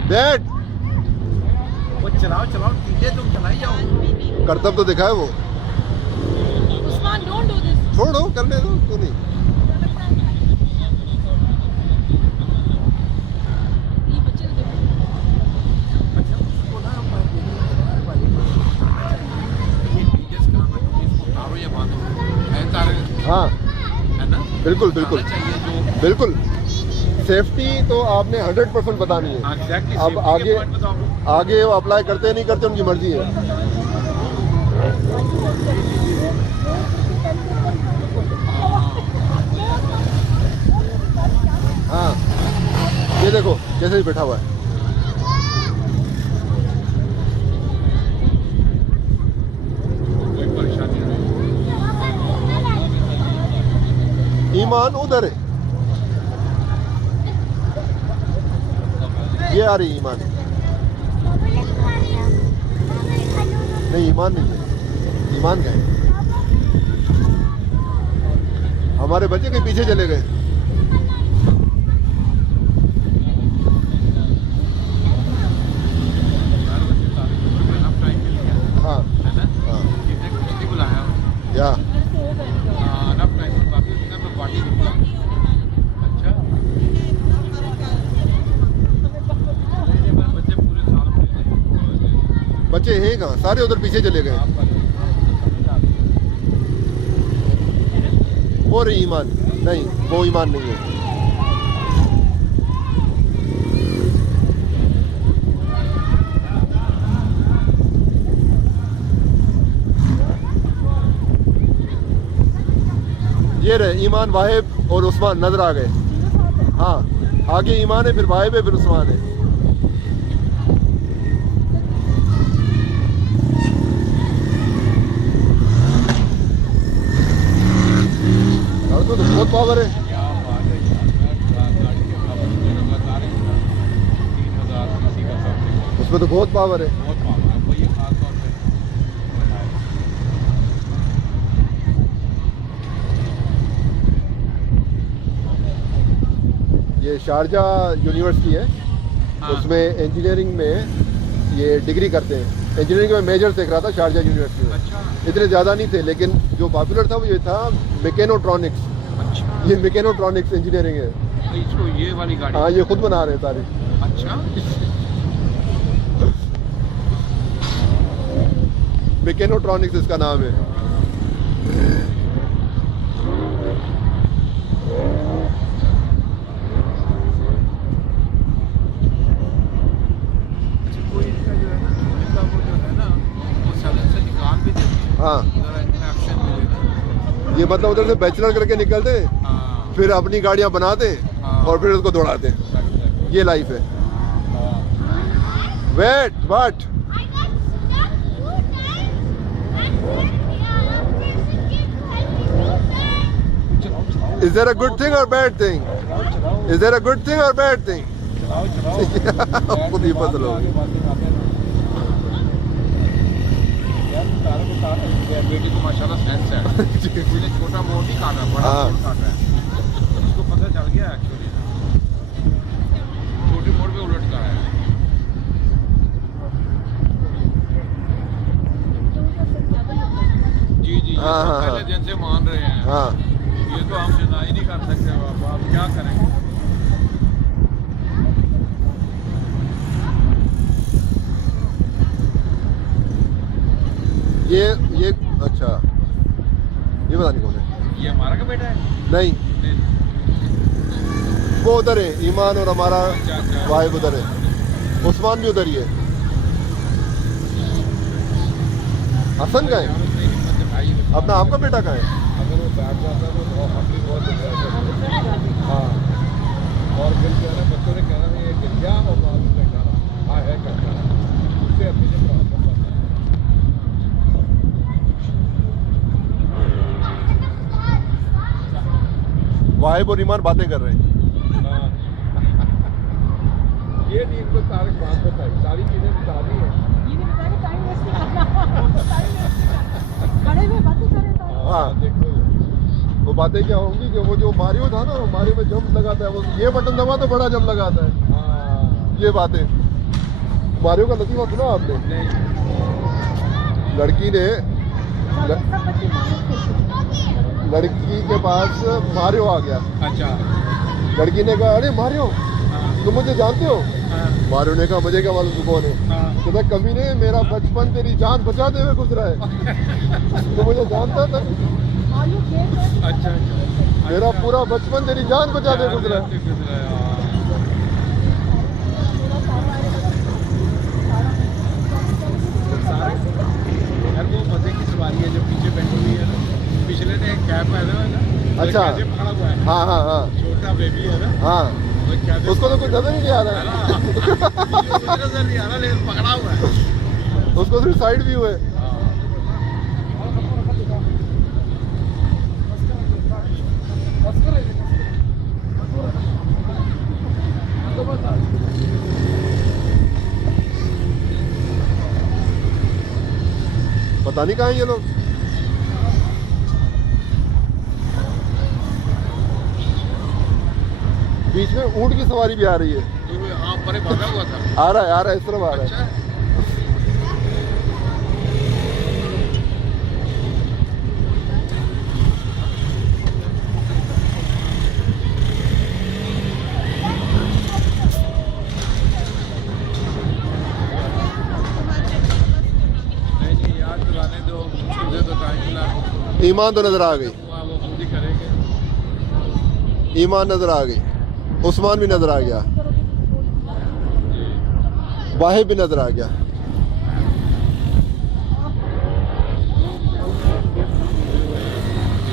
डैड वो चलाओ कीजिए, तुम चलाई जाओ। करतब तो दिखा है वो। Usman, don't do this. छोड़ो, करने दो, तू नहीं। ये बच्चे तो देखो। अच्छा उसको ना ये डीजेस कराना, इसको उतारो या बांधो है तारे, हाँ है ना? बिल्कुल उतारना चाहिए जो बिल्कुल। सेफ्टी तो आपने 100% बतानी है। एग्जैक्टली। अब आगे वो अप्लाई करते नहीं करते उनकी मर्जी है। हाँ ये देखो कैसे ही बैठा हुआ है। कोई परेशानी नहीं। ईमान उधर है, ये आ रही ईमान। नहीं ईमान नहीं है, ईमान गए। हमारे बच्चे कहीं पीछे चले गए। हाँ हाँ या बच्चे हैं कहाँ, सारे उधर पीछे चले गए। वो रही ईमान, नहीं वो ईमान नहीं है। ये रहे ईमान, वाहिब और उस्मान नजर आ गए। हाँ आगे ईमान है, फिर वाहिब है, फिर उस्मान है। तो बहुत पावर है। उसमें तो बहुत पावर है। ये शारजा यूनिवर्सिटी है। हाँ। उसमें इंजीनियरिंग में ये डिग्री करते हैं। इंजीनियरिंग में मेजर देख रहा था शारजा यूनिवर्सिटी में। अच्छा। इतने ज़्यादा नहीं थे, लेकिन जो पॉपुलर था वो ये था मैकेनोट्रॉनिक्स। अच्छा ये मैकेनोट्रॉनिक्स इंजीनियरिंग है। तो इसको ये वाली गाड़ी। हाँ ये खुद बना रहे हैं सारी। अच्छा मैकेनोट्रॉनिक्स इसका नाम है। कोई इसका जो है ना, इसका वो जो है ना, वो सदन से निकाल भी देते हैं। हाँ जरा इनमें एक्शन मिलेगा। ये मतलब उधर से बैचलर करके निकलते, हाँ फिर अपनी गाड़ियाँ बनाते हाँ। और फिर उसको दौड़ाते। ये लाइफ है। Wait what is there a good thing और bad thing? Is there a good thing और बैड थिंग? खुद ही फंस लो। बेटी को माशाल्लाह सेंस है। उसने छोटा मोड़ नहीं काटा, बड़ा हाँ। मोड़ काटा है। उसको पता चल गया एक्चुअली, छोटे मोड़ पे उलट का है। जी जी, ये हाँ, सब हाँ, पहले हाँ। दिन से मान रहे हैं। हाँ ये तो हम जता ही नहीं कर सकते। बाबा आप क्या करेंगे? ये अच्छा, ये पता नहीं कौन है। ये हमारा का बेटा है? नहीं, वो उधर है, ईमान और हमारा वाहिब उधर है, उस्मान भी उधर ही है। हसन का है? अपना आपका बेटा का है? अगर वो बैठ जाता है तो अपनी बहुत हाँ, और फिर जो है ना बच्चों ने कहना ये गिर गया और बाद में कहना हाँ है करता है, उससे अपनी से प्रॉब्लम बनता है। वाहिब और ईमान बातें कर रहे हैं। हाँ। ये नहीं इनको सारी बात बताई, सारी चीजें बता दी है। ये नहीं बताया कि टाइम वेस्ट नहीं करना, टाइम वेस्ट नहीं करना, खड़े हुए बातें कर रहे थे। हाँ, देखो वो बातें क्या होंगी कि वो जो मारियो था ना, वो मारियो में जंप लगाता है, वो ये बटन दबा तो बड़ा जंप लगाता है। हाँ, ये बातें मारियो का लतीफा सुना आपने? नहीं लड़की ने सब बच्चे मालूम थे। लड़की के पास मारियो आ गया। अच्छा, लड़की ने कहा अरे मारियो हाँ, तुम मुझे जानते हो? हाँ, मारियो ने कहा मुझे क्या मालूम तू कौन है। हाँ, कहता कमी ने मेरा बचपन तेरी जान बचाते हुए गुजरा है। तो मुझे जानता था, आलू खेत में अच्छा अच्छा, मेरा पूरा बचपन तेरी जान बचाते हुए गुजरा है। गुजरा है, हाँ। यार वो मजे की सवारी है जो पीछे बैठी हुई है ना, पिछले ने एक कैप पहना हुआ है ना, अच्छा। कैसे पकड़ा हुआ है, हाँ हाँ हाँ छोटा बेबी है ना, हाँ, वो कैसे उसको तो कुछ नजर ही नहीं आ रहा है है। ना, मुझे नजर नहीं आ रहा लेकिन पकड़ा हुआ है। उसको सिर्फ साइड व्यू है। पता नहीं कहाँ हैं ये लोग। बीच में ऊंट की सवारी भी आ रही है। तो हाँ परे भागा हुआ था। आ रहा है इस तरफ आ रहा है। अच्छा, नहीं यार चलाने दो, मुझे तो टाइम मिला, ईमान तो नजर आ गई, वो खुद ही करेंगे। ईमान नजर आ गई, उस्मान भी नजर आ गया, वाहिब भी नजर आ गया।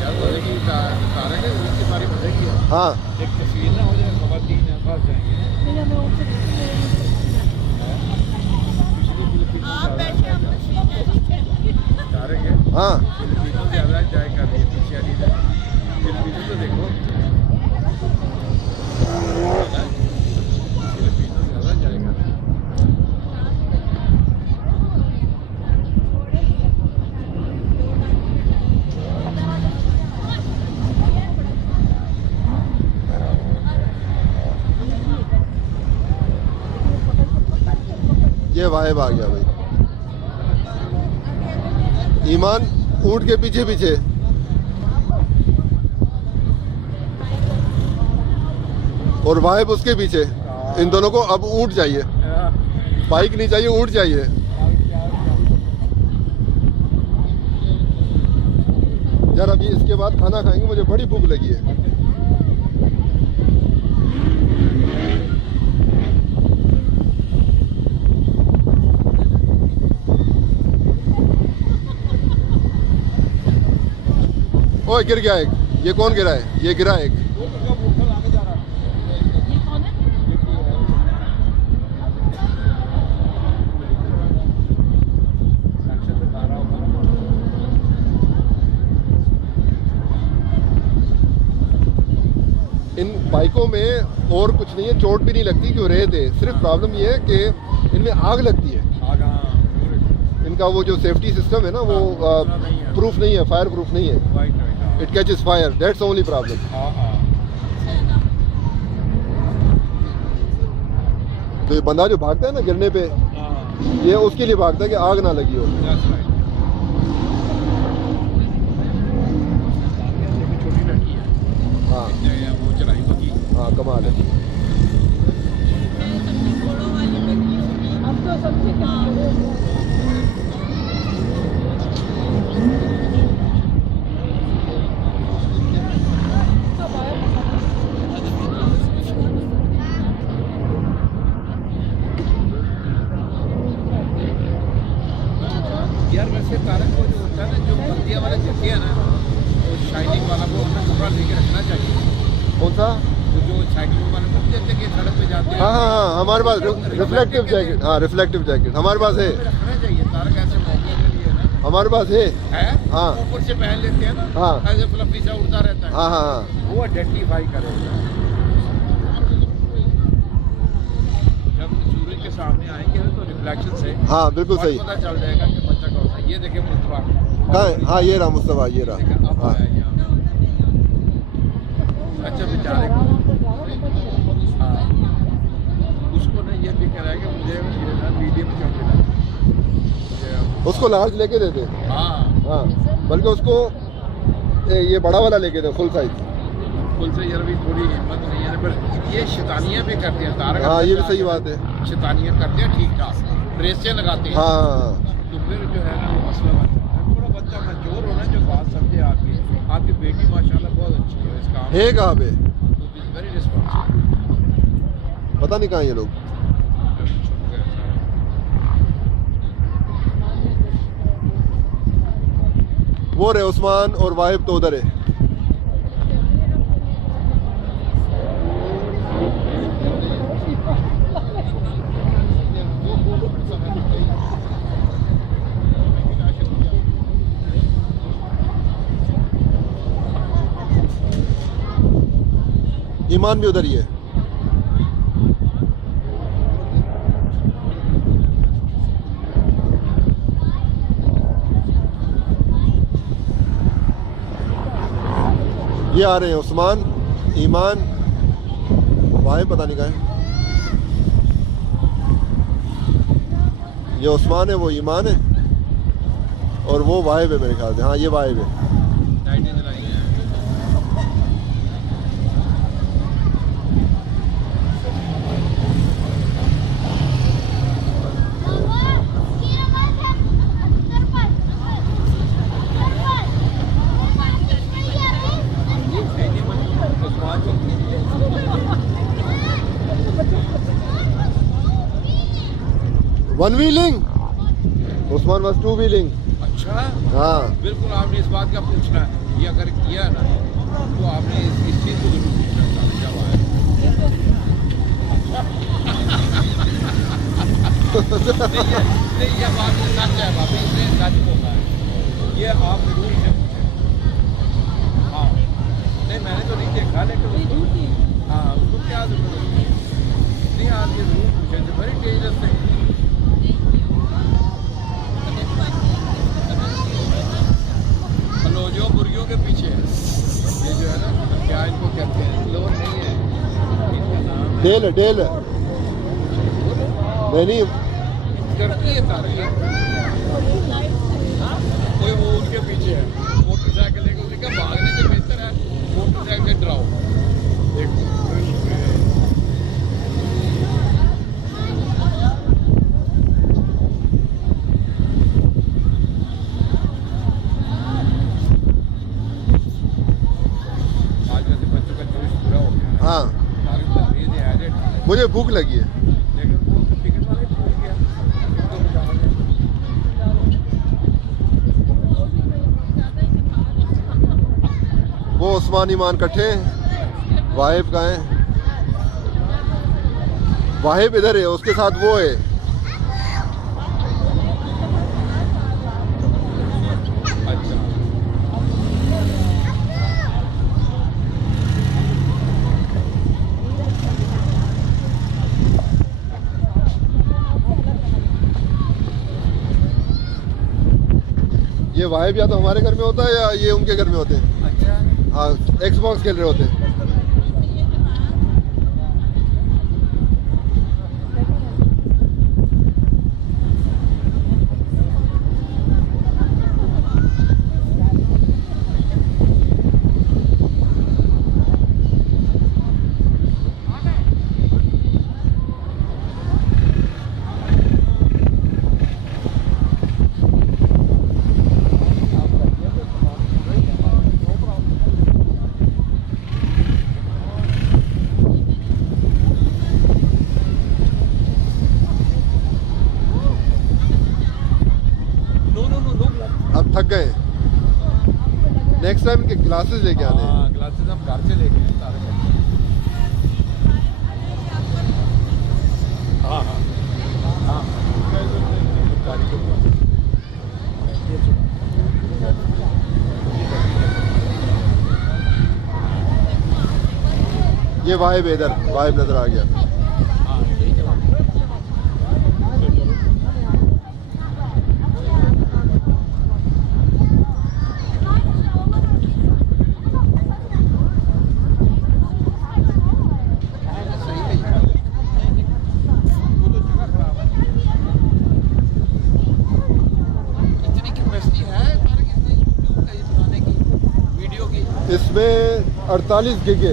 यार बनेगी, उतारेंगे उसकी सारी बनेगी। हाँ एक तस्वीर ना हो जाए, खवातीन है, फंस जाएंगे। नहीं हमें उनसे उतारेंगे, हाँ फिलिपिनो से ज़्यादा एंजॉय कर रही है पीछे वाली ने। फिलिपिनो तो देखो, फिलिपिनो से ज़्यादा एंजॉय कर रही है। ये वाहिब आ गया भाई। ईमान ऊंट के पीछे पीछे, और वाहिब उसके पीछे। इन दोनों को अब ऊंट चाहिए, बाइक नहीं चाहिए, ऊंट चाहिए। यार अभी इसके बाद खाना खाएंगे, मुझे बड़ी भूख लगी है। ओए गिर गया एक, ये कौन गिरा है? ये गिरा एक। ये कौन है? इन बाइकों में और कुछ नहीं है, चोट भी नहीं लगती क्यों रेत है। सिर्फ प्रॉब्लम ये है कि इनमें आग लगती है। इनका वो जो सेफ्टी सिस्टम है ना, वो प्रूफ नहीं है, फायर प्रूफ नहीं है। It catches fire, that's only problem. तो ये बंदा जो भागता है ना गिरने पे, ये उसके लिए भागता है कि आग ना लगी हो। छोटी लड़की है, हाँ वो चलाई होगी। हाँ कमाल है। अब तो सबसे क्या ये है ना वो शाइनिंग वाला वो अपना कपड़ा लेके रखना चाहिए। कौन सा? वो जो शाइनिंग वाले नहीं देते कि सड़क पे जाते हैं। हाँ हाँ हाँ, हमारे पास रिफ्लेक्टिव जैकेट, हाँ रिफ्लेक्टिव जैकेट हमारे पास है, रखना चाहिए तारक ऐसे मौके के लिए ना हमारे पास है। हाँ। ऊपर से पहन लेते हैं ना, हाँ। ऐसे फ्लफी सा उड़ता रहता है। हाँ हाँ हाँ, वो आइडेंटिफाई करेगा। जब सूरज के सामने आएंगे ना तो रिफ्लेक्शन से हाँ बिल्कुल सही। पता चल जाएगा कि बच्चा कौन सा है। ये देखिए मुस्तफा कहाँ है? हाँ ये रहा मुस्तफा, ये रहा। देखिए अब हाँ आया यहाँ। अच्छा बेचारे को हाँ उसको ना ये भी कह रहा है कि मुझे ये ना मीडियम क्यों मिला मुझे- उसको लार्ज लेके देते। हाँ हाँ बल्कि उसको ये बड़ा वाला लेके दे, फुल साइज। फुल से यार भी थोड़ी हिम्मत नहीं है पर ये शैतानियाँ भी करते हैं तारक। हाँ ये भी सही बात है। शैतानियाँ करते हैं ठीक ठाक, रेसें लगाते हैं। हाँ तो फिर जो है ना वो मसला बनता है। थोड़ा बच्चा मैच्योर होना जो बात समझे आपकी। आपकी बेटी माशाल्लाह बहुत अच्छी है इस काम है कहाँ पे? Very responsible. पता नहीं कहाँ ये लोग। वो रहे उस्मान और वाहिब तो उधर है। ईमान भी उधर ही है। ये आ रहे हैं उस्मान, ईमान, वाहिब पता नहीं कहाँ है। ये उस्मान है, वो ईमान है और वो वाहिब है मेरे ख्याल से। हाँ ये वाहिब है। लाइटें जलाई हैं। वन व्हीलिंग, उस्मान बस टू व्हीलिंग। अच्छा हाँ बिल्कुल आपने इस बात का पूछना है। ये अगर किया ना तो आपने इस चीज़ को जरूर पूछना था जब आए। नहीं ये बात तो सच है भाभी, इसने सच बोला है। ये आप जरूर से पूछें। हाँ नहीं मैंने तो नहीं देखा लेकिन उसको हाँ उसको क्या जरूरत है। नहीं आप ये जरूर पूछें थे बड़ी डेंजरस थिंग। जो मुर्गियों के पीछे है ये जो है ना क्या इनको कहते हैं, लोन नहीं है इनका नाम डेल है, डेल है। नहीं टर्की है तारे कोई वो उनके पीछे है मोटरसाइकिल लेकर। उसने कहा भागने से बेहतर है मोटरसाइकिल डराओ। देखो हाँ मुझे भूख लगी है। लेकिन वो टिकट वाले भूल गया तो बचा लिया। वो उस्मान ईमान इकट्ठे हैं। वाहिब कहाँ है? वाहिब इधर है, उसके साथ वो है। अच्छा ये वाहिब या तो हमारे घर में होता है या ये उनके घर में होते हैं। अच्छा हाँ एक्सबॉक्स खेल रहे होते हैं। अब थक गए। नेक्स्ट टाइम के ग्लासेस लेके आने हैं। हाँ ग्लासेस हम घर से लेके आए सारे। हाँ हाँ हाँ ये वाइब इधर वाइब नजर आ गया। हाँ यही चला। इसमें 48 गिग है,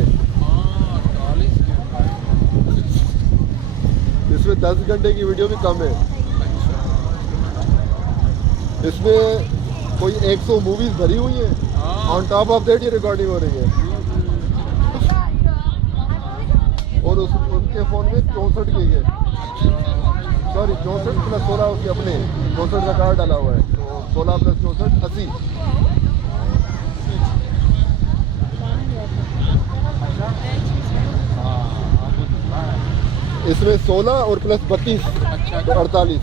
इसमें 10 घंटे की वीडियो भी कम है। इसमें कोई 100 मूवीज भरी हुई है। ऑन टॉप ऑफ दैट ये रिकॉर्डिंग हो रही है। और उनके फ़ोन में 64 गिग है, सॉरी 64 प्लस 16 उसके अपने 64 का कार्ड डाला हुआ है, तो 16 प्लस 64 80। इसमें 16 और प्लस 32 तो 48।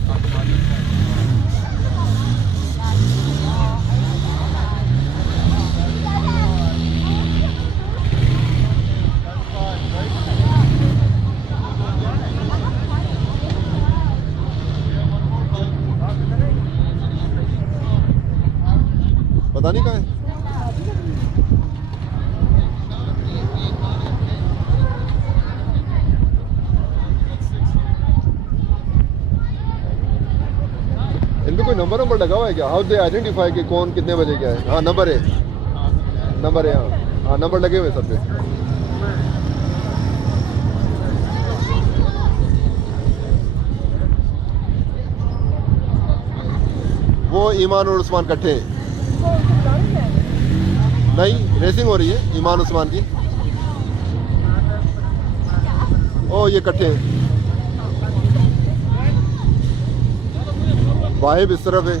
पता नहीं कहाँ है। इनमें कोई नंबर लगा हुआ है क्या? हाउ दे आइडेंटिफाई कि कौन कितने बजे क्या है? हाँ नंबर है, नंबर है। हाँ हाँ नंबर लगे हुए सब पे। वो ईमान और उस्मान इकट्ठे हैं। नहीं रेसिंग हो रही है ईमान उस्मान की। ओ ये इकट्ठे हैं। वाहिब इस तरफ है।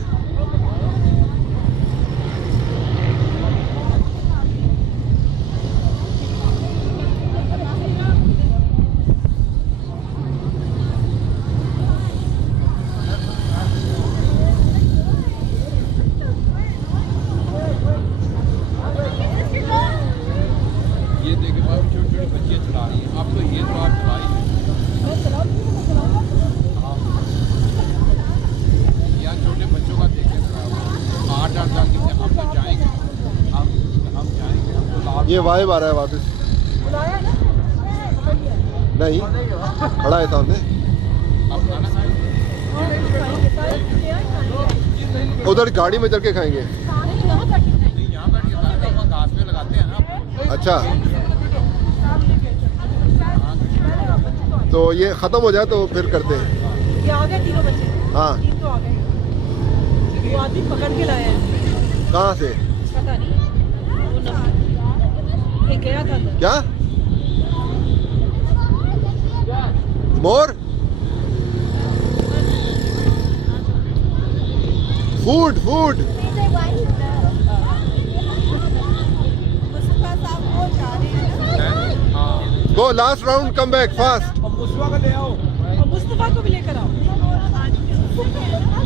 ये देखे बाबू छोटी छोटी बच्चियाँ चला रही हैं। अब तो ये तो आप चला ही नहीं। यहाँ छोटे बच्चों का देखें 8-8 साल के हम तो जाएंगे, हम जाएंगे, हम तो लाभ। ये वाहिब आ रहा है वापस। बुलाया ना? नहीं खड़ा है सामने। अब खाना खाएंगे। उधर गाड़ी में चल के खाएंगे। नहीं यहाँ बैठ के खाएंगे, हम घास में लगाते हैं ना। अच्छा तो ये ख़त्म हो जाए तो फिर करते हैं। ये आ गए तीनों बच्चे। हाँ 3 तो आ गए। वो आदमी पकड़ के लाया है। कहाँ से? पता नहीं। वो ना एक गया था अंदर। क्या more food food go last round come back fast. मुस्वा का ले आओ। और मुस्तफा को भी लेकर आओ।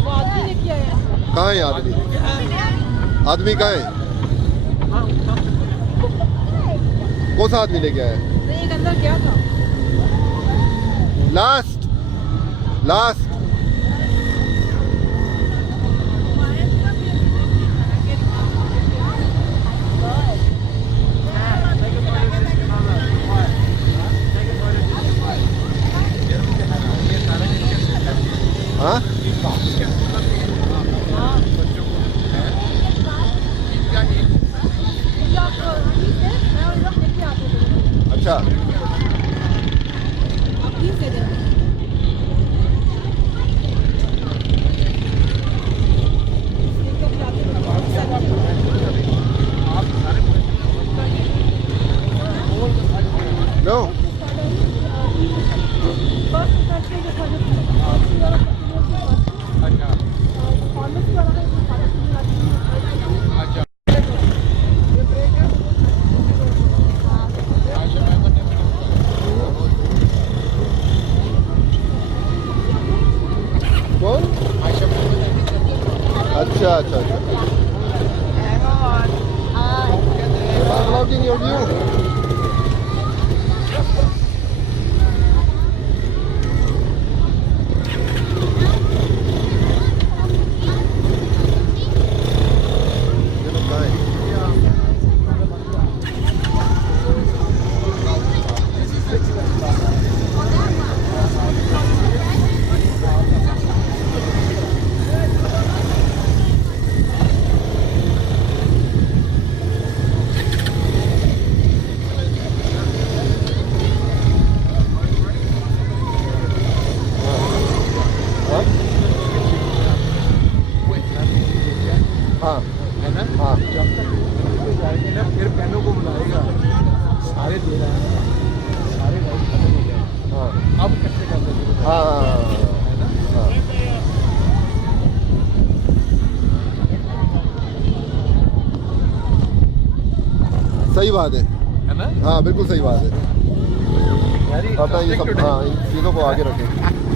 वो आदमी लेके आया है। कहाँ है आदमी? आदमी कहाँ है? कौन सा आदमी लेके आया? नहीं एक अंदर गया था। लास्ट लास्ट हाँ अच्छा looking at you. हाँ है ना, हाँ जब तक पे जाएंगे ना फिर बहनों को बुलाएगा, सारे दे रहे हैं, सारे भाई खत्म हो गए, हाँ अब कैसे कर सकते हैं? हाँ है ना? हाँ सही बात है। है ना? हाँ बिल्कुल सही बात है। Very अपना ये सब interesting हाँ इन चीज़ों को आगे रखें,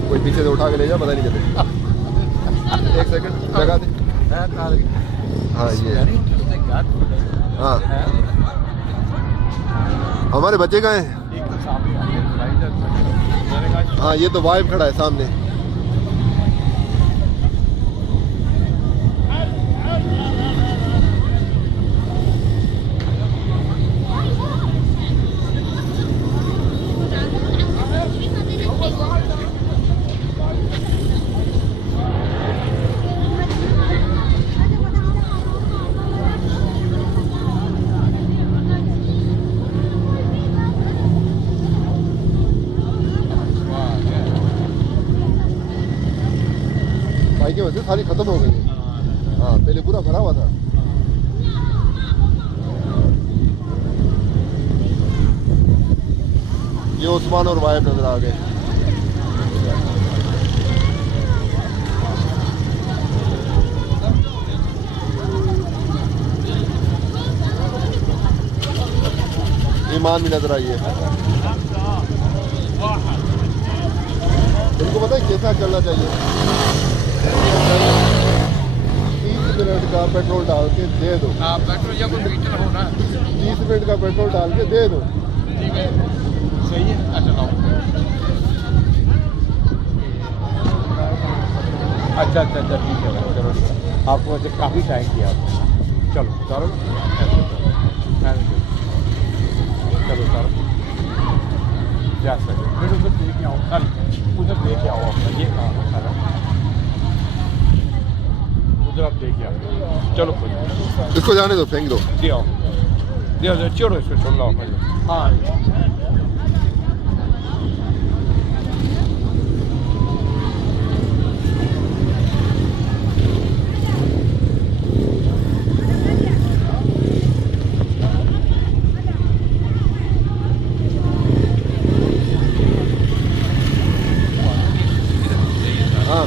कोई पीछे से उठा के ले जाए पता नहीं चले। एक सेकंड जगह दे। है, कार की। हाँ ये Very interesting car today. हाँ है? हमारे बच्चे कहाँ हैं? एक तो सामने आ गया, राइडर, मैंने कहा, हाँ ये तो वाइफ खड़ा है सामने। भाई की वजह से सारी खत्म हो गई है। हाँ पहले पूरा भरा हुआ था। ये उस्मान और वाइफ नजर आ गए। ईमान भी नजर आई है। इनको पता है कैसा चलना चाहिए? 30 मिनट का पेट्रोल डाल के दे दो। हाँ, पेट्रोल या कोई मीटर हो ना, 30 मिनट का पेट्रोल डाल के दे दो। ठीक है, सही है, अच्छा लाओ। अच्छा अच्छा अच्छा ठीक है, चलो आपको वैसे काफ़ी टाइम किया आपने। चलो चलो चलो सर, जा सकते फिर उधर लेके आओ, कल उधर लेके आओ अपना, ये काम है सारा, उधर आप लेके आओ। चलो कोई नहीं। इसको जाने दो, फेंक दो। दियो दियो दियो, छोड़ो इसको, छोड़ लो। हाँ हाँ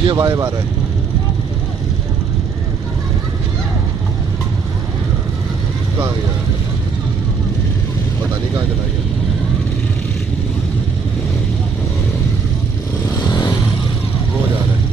ये वाइब आ रहा है। कहाँ गया? पता नहीं कहाँ चला गया। वो जा रहा है।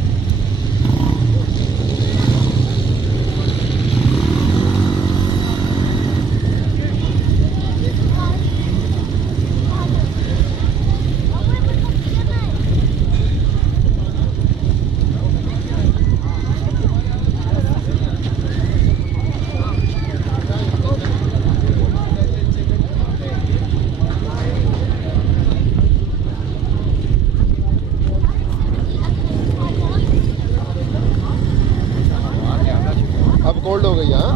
अब कोल्ड हो गई हाँ।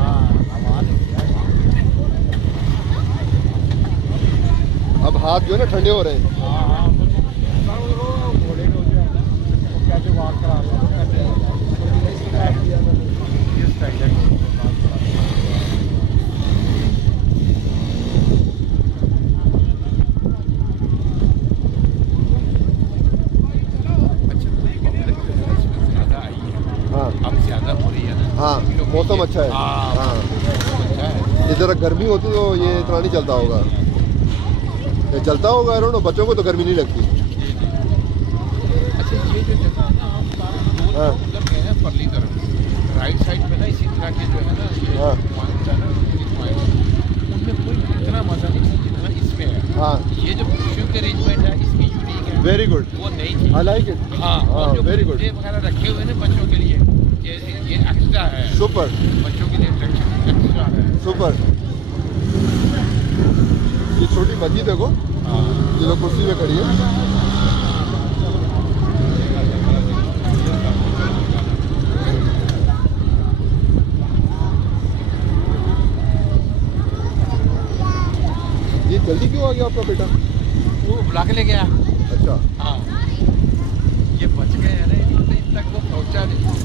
अब हाथ जो है ना ठंडे हो रहे हैं। घोड़े को कैसे वॉक करा रहे हैं। मौसम अच्छा है। हाँ। हाँ अच्छा है। इधर गर्मी होती तो ये इतना नहीं चलता होगा, ये चलता होगा। आई डोंट नो, बच्चों को तो गर्मी नहीं लगती। अच्छा ये जो जगह है ना, हम हाँ। मतलब गए हैं परली तरफ, राइट साइड पे ना इसी तरह के जो है ना ये हाँ। पॉइंट्स है ना, उनमें कोई इतना मजा नहीं है जितना इसमें है। हाँ ये जो खुशियों के अरेंजमेंट है इसमें यूनिक है, वेरी गुड, वो नई चीज। I like it. हाँ, हाँ, और जो very good. बर्थडे वगैरह रखे हुए हैं ना बच्चों के लिए, ये एक्स्ट्रा है, सुपर बच्चों के लिए एक्स्ट्रा है। सुपर। ये छोटी मस्जिद देखो, हाँ। ये लोग कुर्सी में खड़ी है। ये जल्दी क्यों आ गया आपका बेटा? वो बुला के ले गया। अच्छा, हाँ, ये बच गए हैं ना, इन तक वो पहुंचा नहीं।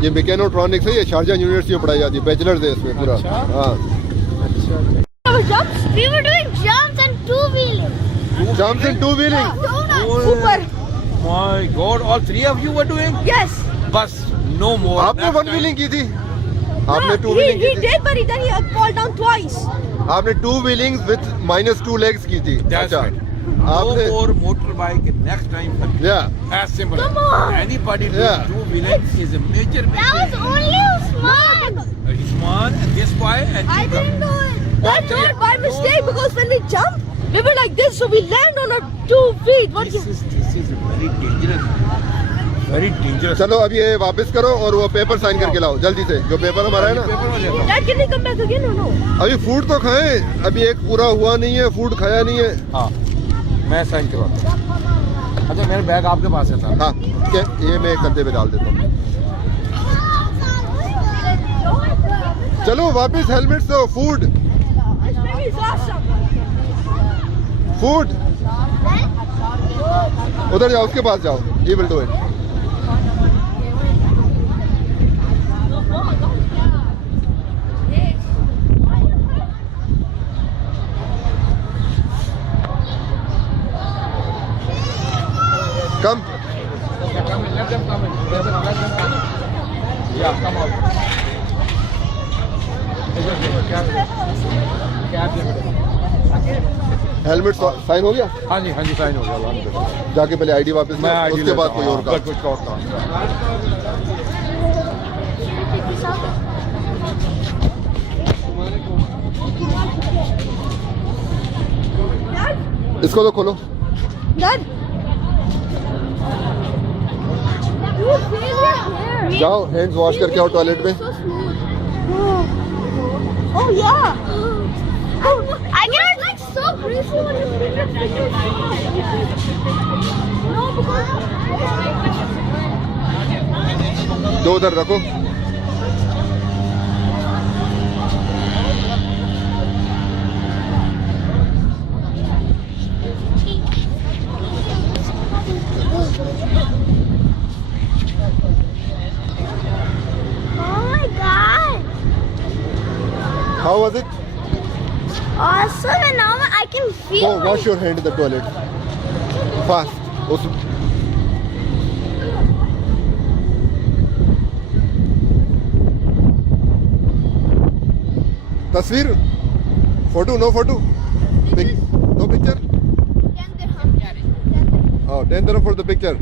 ये मैकेनोट्रॉनिक्स है, ये शारजा यूनिवर्सिटी में पढ़ाई जाती है, बैचलर्स है इसमें पूरा। अच्छा। हाँ, Jumps? We were doing jumps and two-wheeling. Jumps and two wheeling. Super. My God, all three of you were doing? Yes. बस, no more. आपने Next वन time. व्हीलिंग की थी, आपने टू he व्हीलिंग की थी। did, but then he fall down twice. आपने to व्हीलिंग्स with -2 legs की थी। That's अच्छा, right. No आपने more motorbike next time. या As simple. Come on. Anybody Yeah. doing two-wheeling is a major That was mistake. only Usman. Usman and this boy and I Jibra. didn't do it. That's Yeah. not by mistake because when we jump, we were like this, so we land on our 2 feet. What This you? is very dangerous. Very dangerous. चलो अब ये वापस करो और वो paper sign करके लाओ जल्दी से, जो पेपर हमारा है ना। पेपर में देता हूँ। Dad, can we come back again or no? अभी फूड तो खाएं, अभी एक पूरा हुआ नहीं है, फूड खाया नहीं है। हाँ, मैं साइन करवाता हूँ। अच्छा, मेरा बैग आपके पास है था। हाँ क्या, ये मैं कंधे पे डाल देता हूँ। चलो वापस हेलमेट दो। Food This baby is awesome. Food, उधर जाओ, उसके पास जाओ, ये will do it. Come Let them come in. Let them come in. Yeah, come on. Helmet sign हो गया। हाँ जी, साइन हो गया। alhamdulillah. जाके पहले आईडी वापस मैं लो, ID उसके लेता बाद हूँ, कोई और हाँ, काम। कुछ और काम। इसको तो खोलो। Dad. You feel your hair. जाओ हैंड्स वॉश करके आओ टॉयलेट में। So smooth. Oh yeah. I get like so greasy when you put your fingers. No, because. दो उधर रखो। Oh my God. How was it? Awesome, and now I can feel. Go wash your hand in the toilet. Fast. उस तस्वीर, photo, no photo, no picture. Oh, 10 dirham for the picture.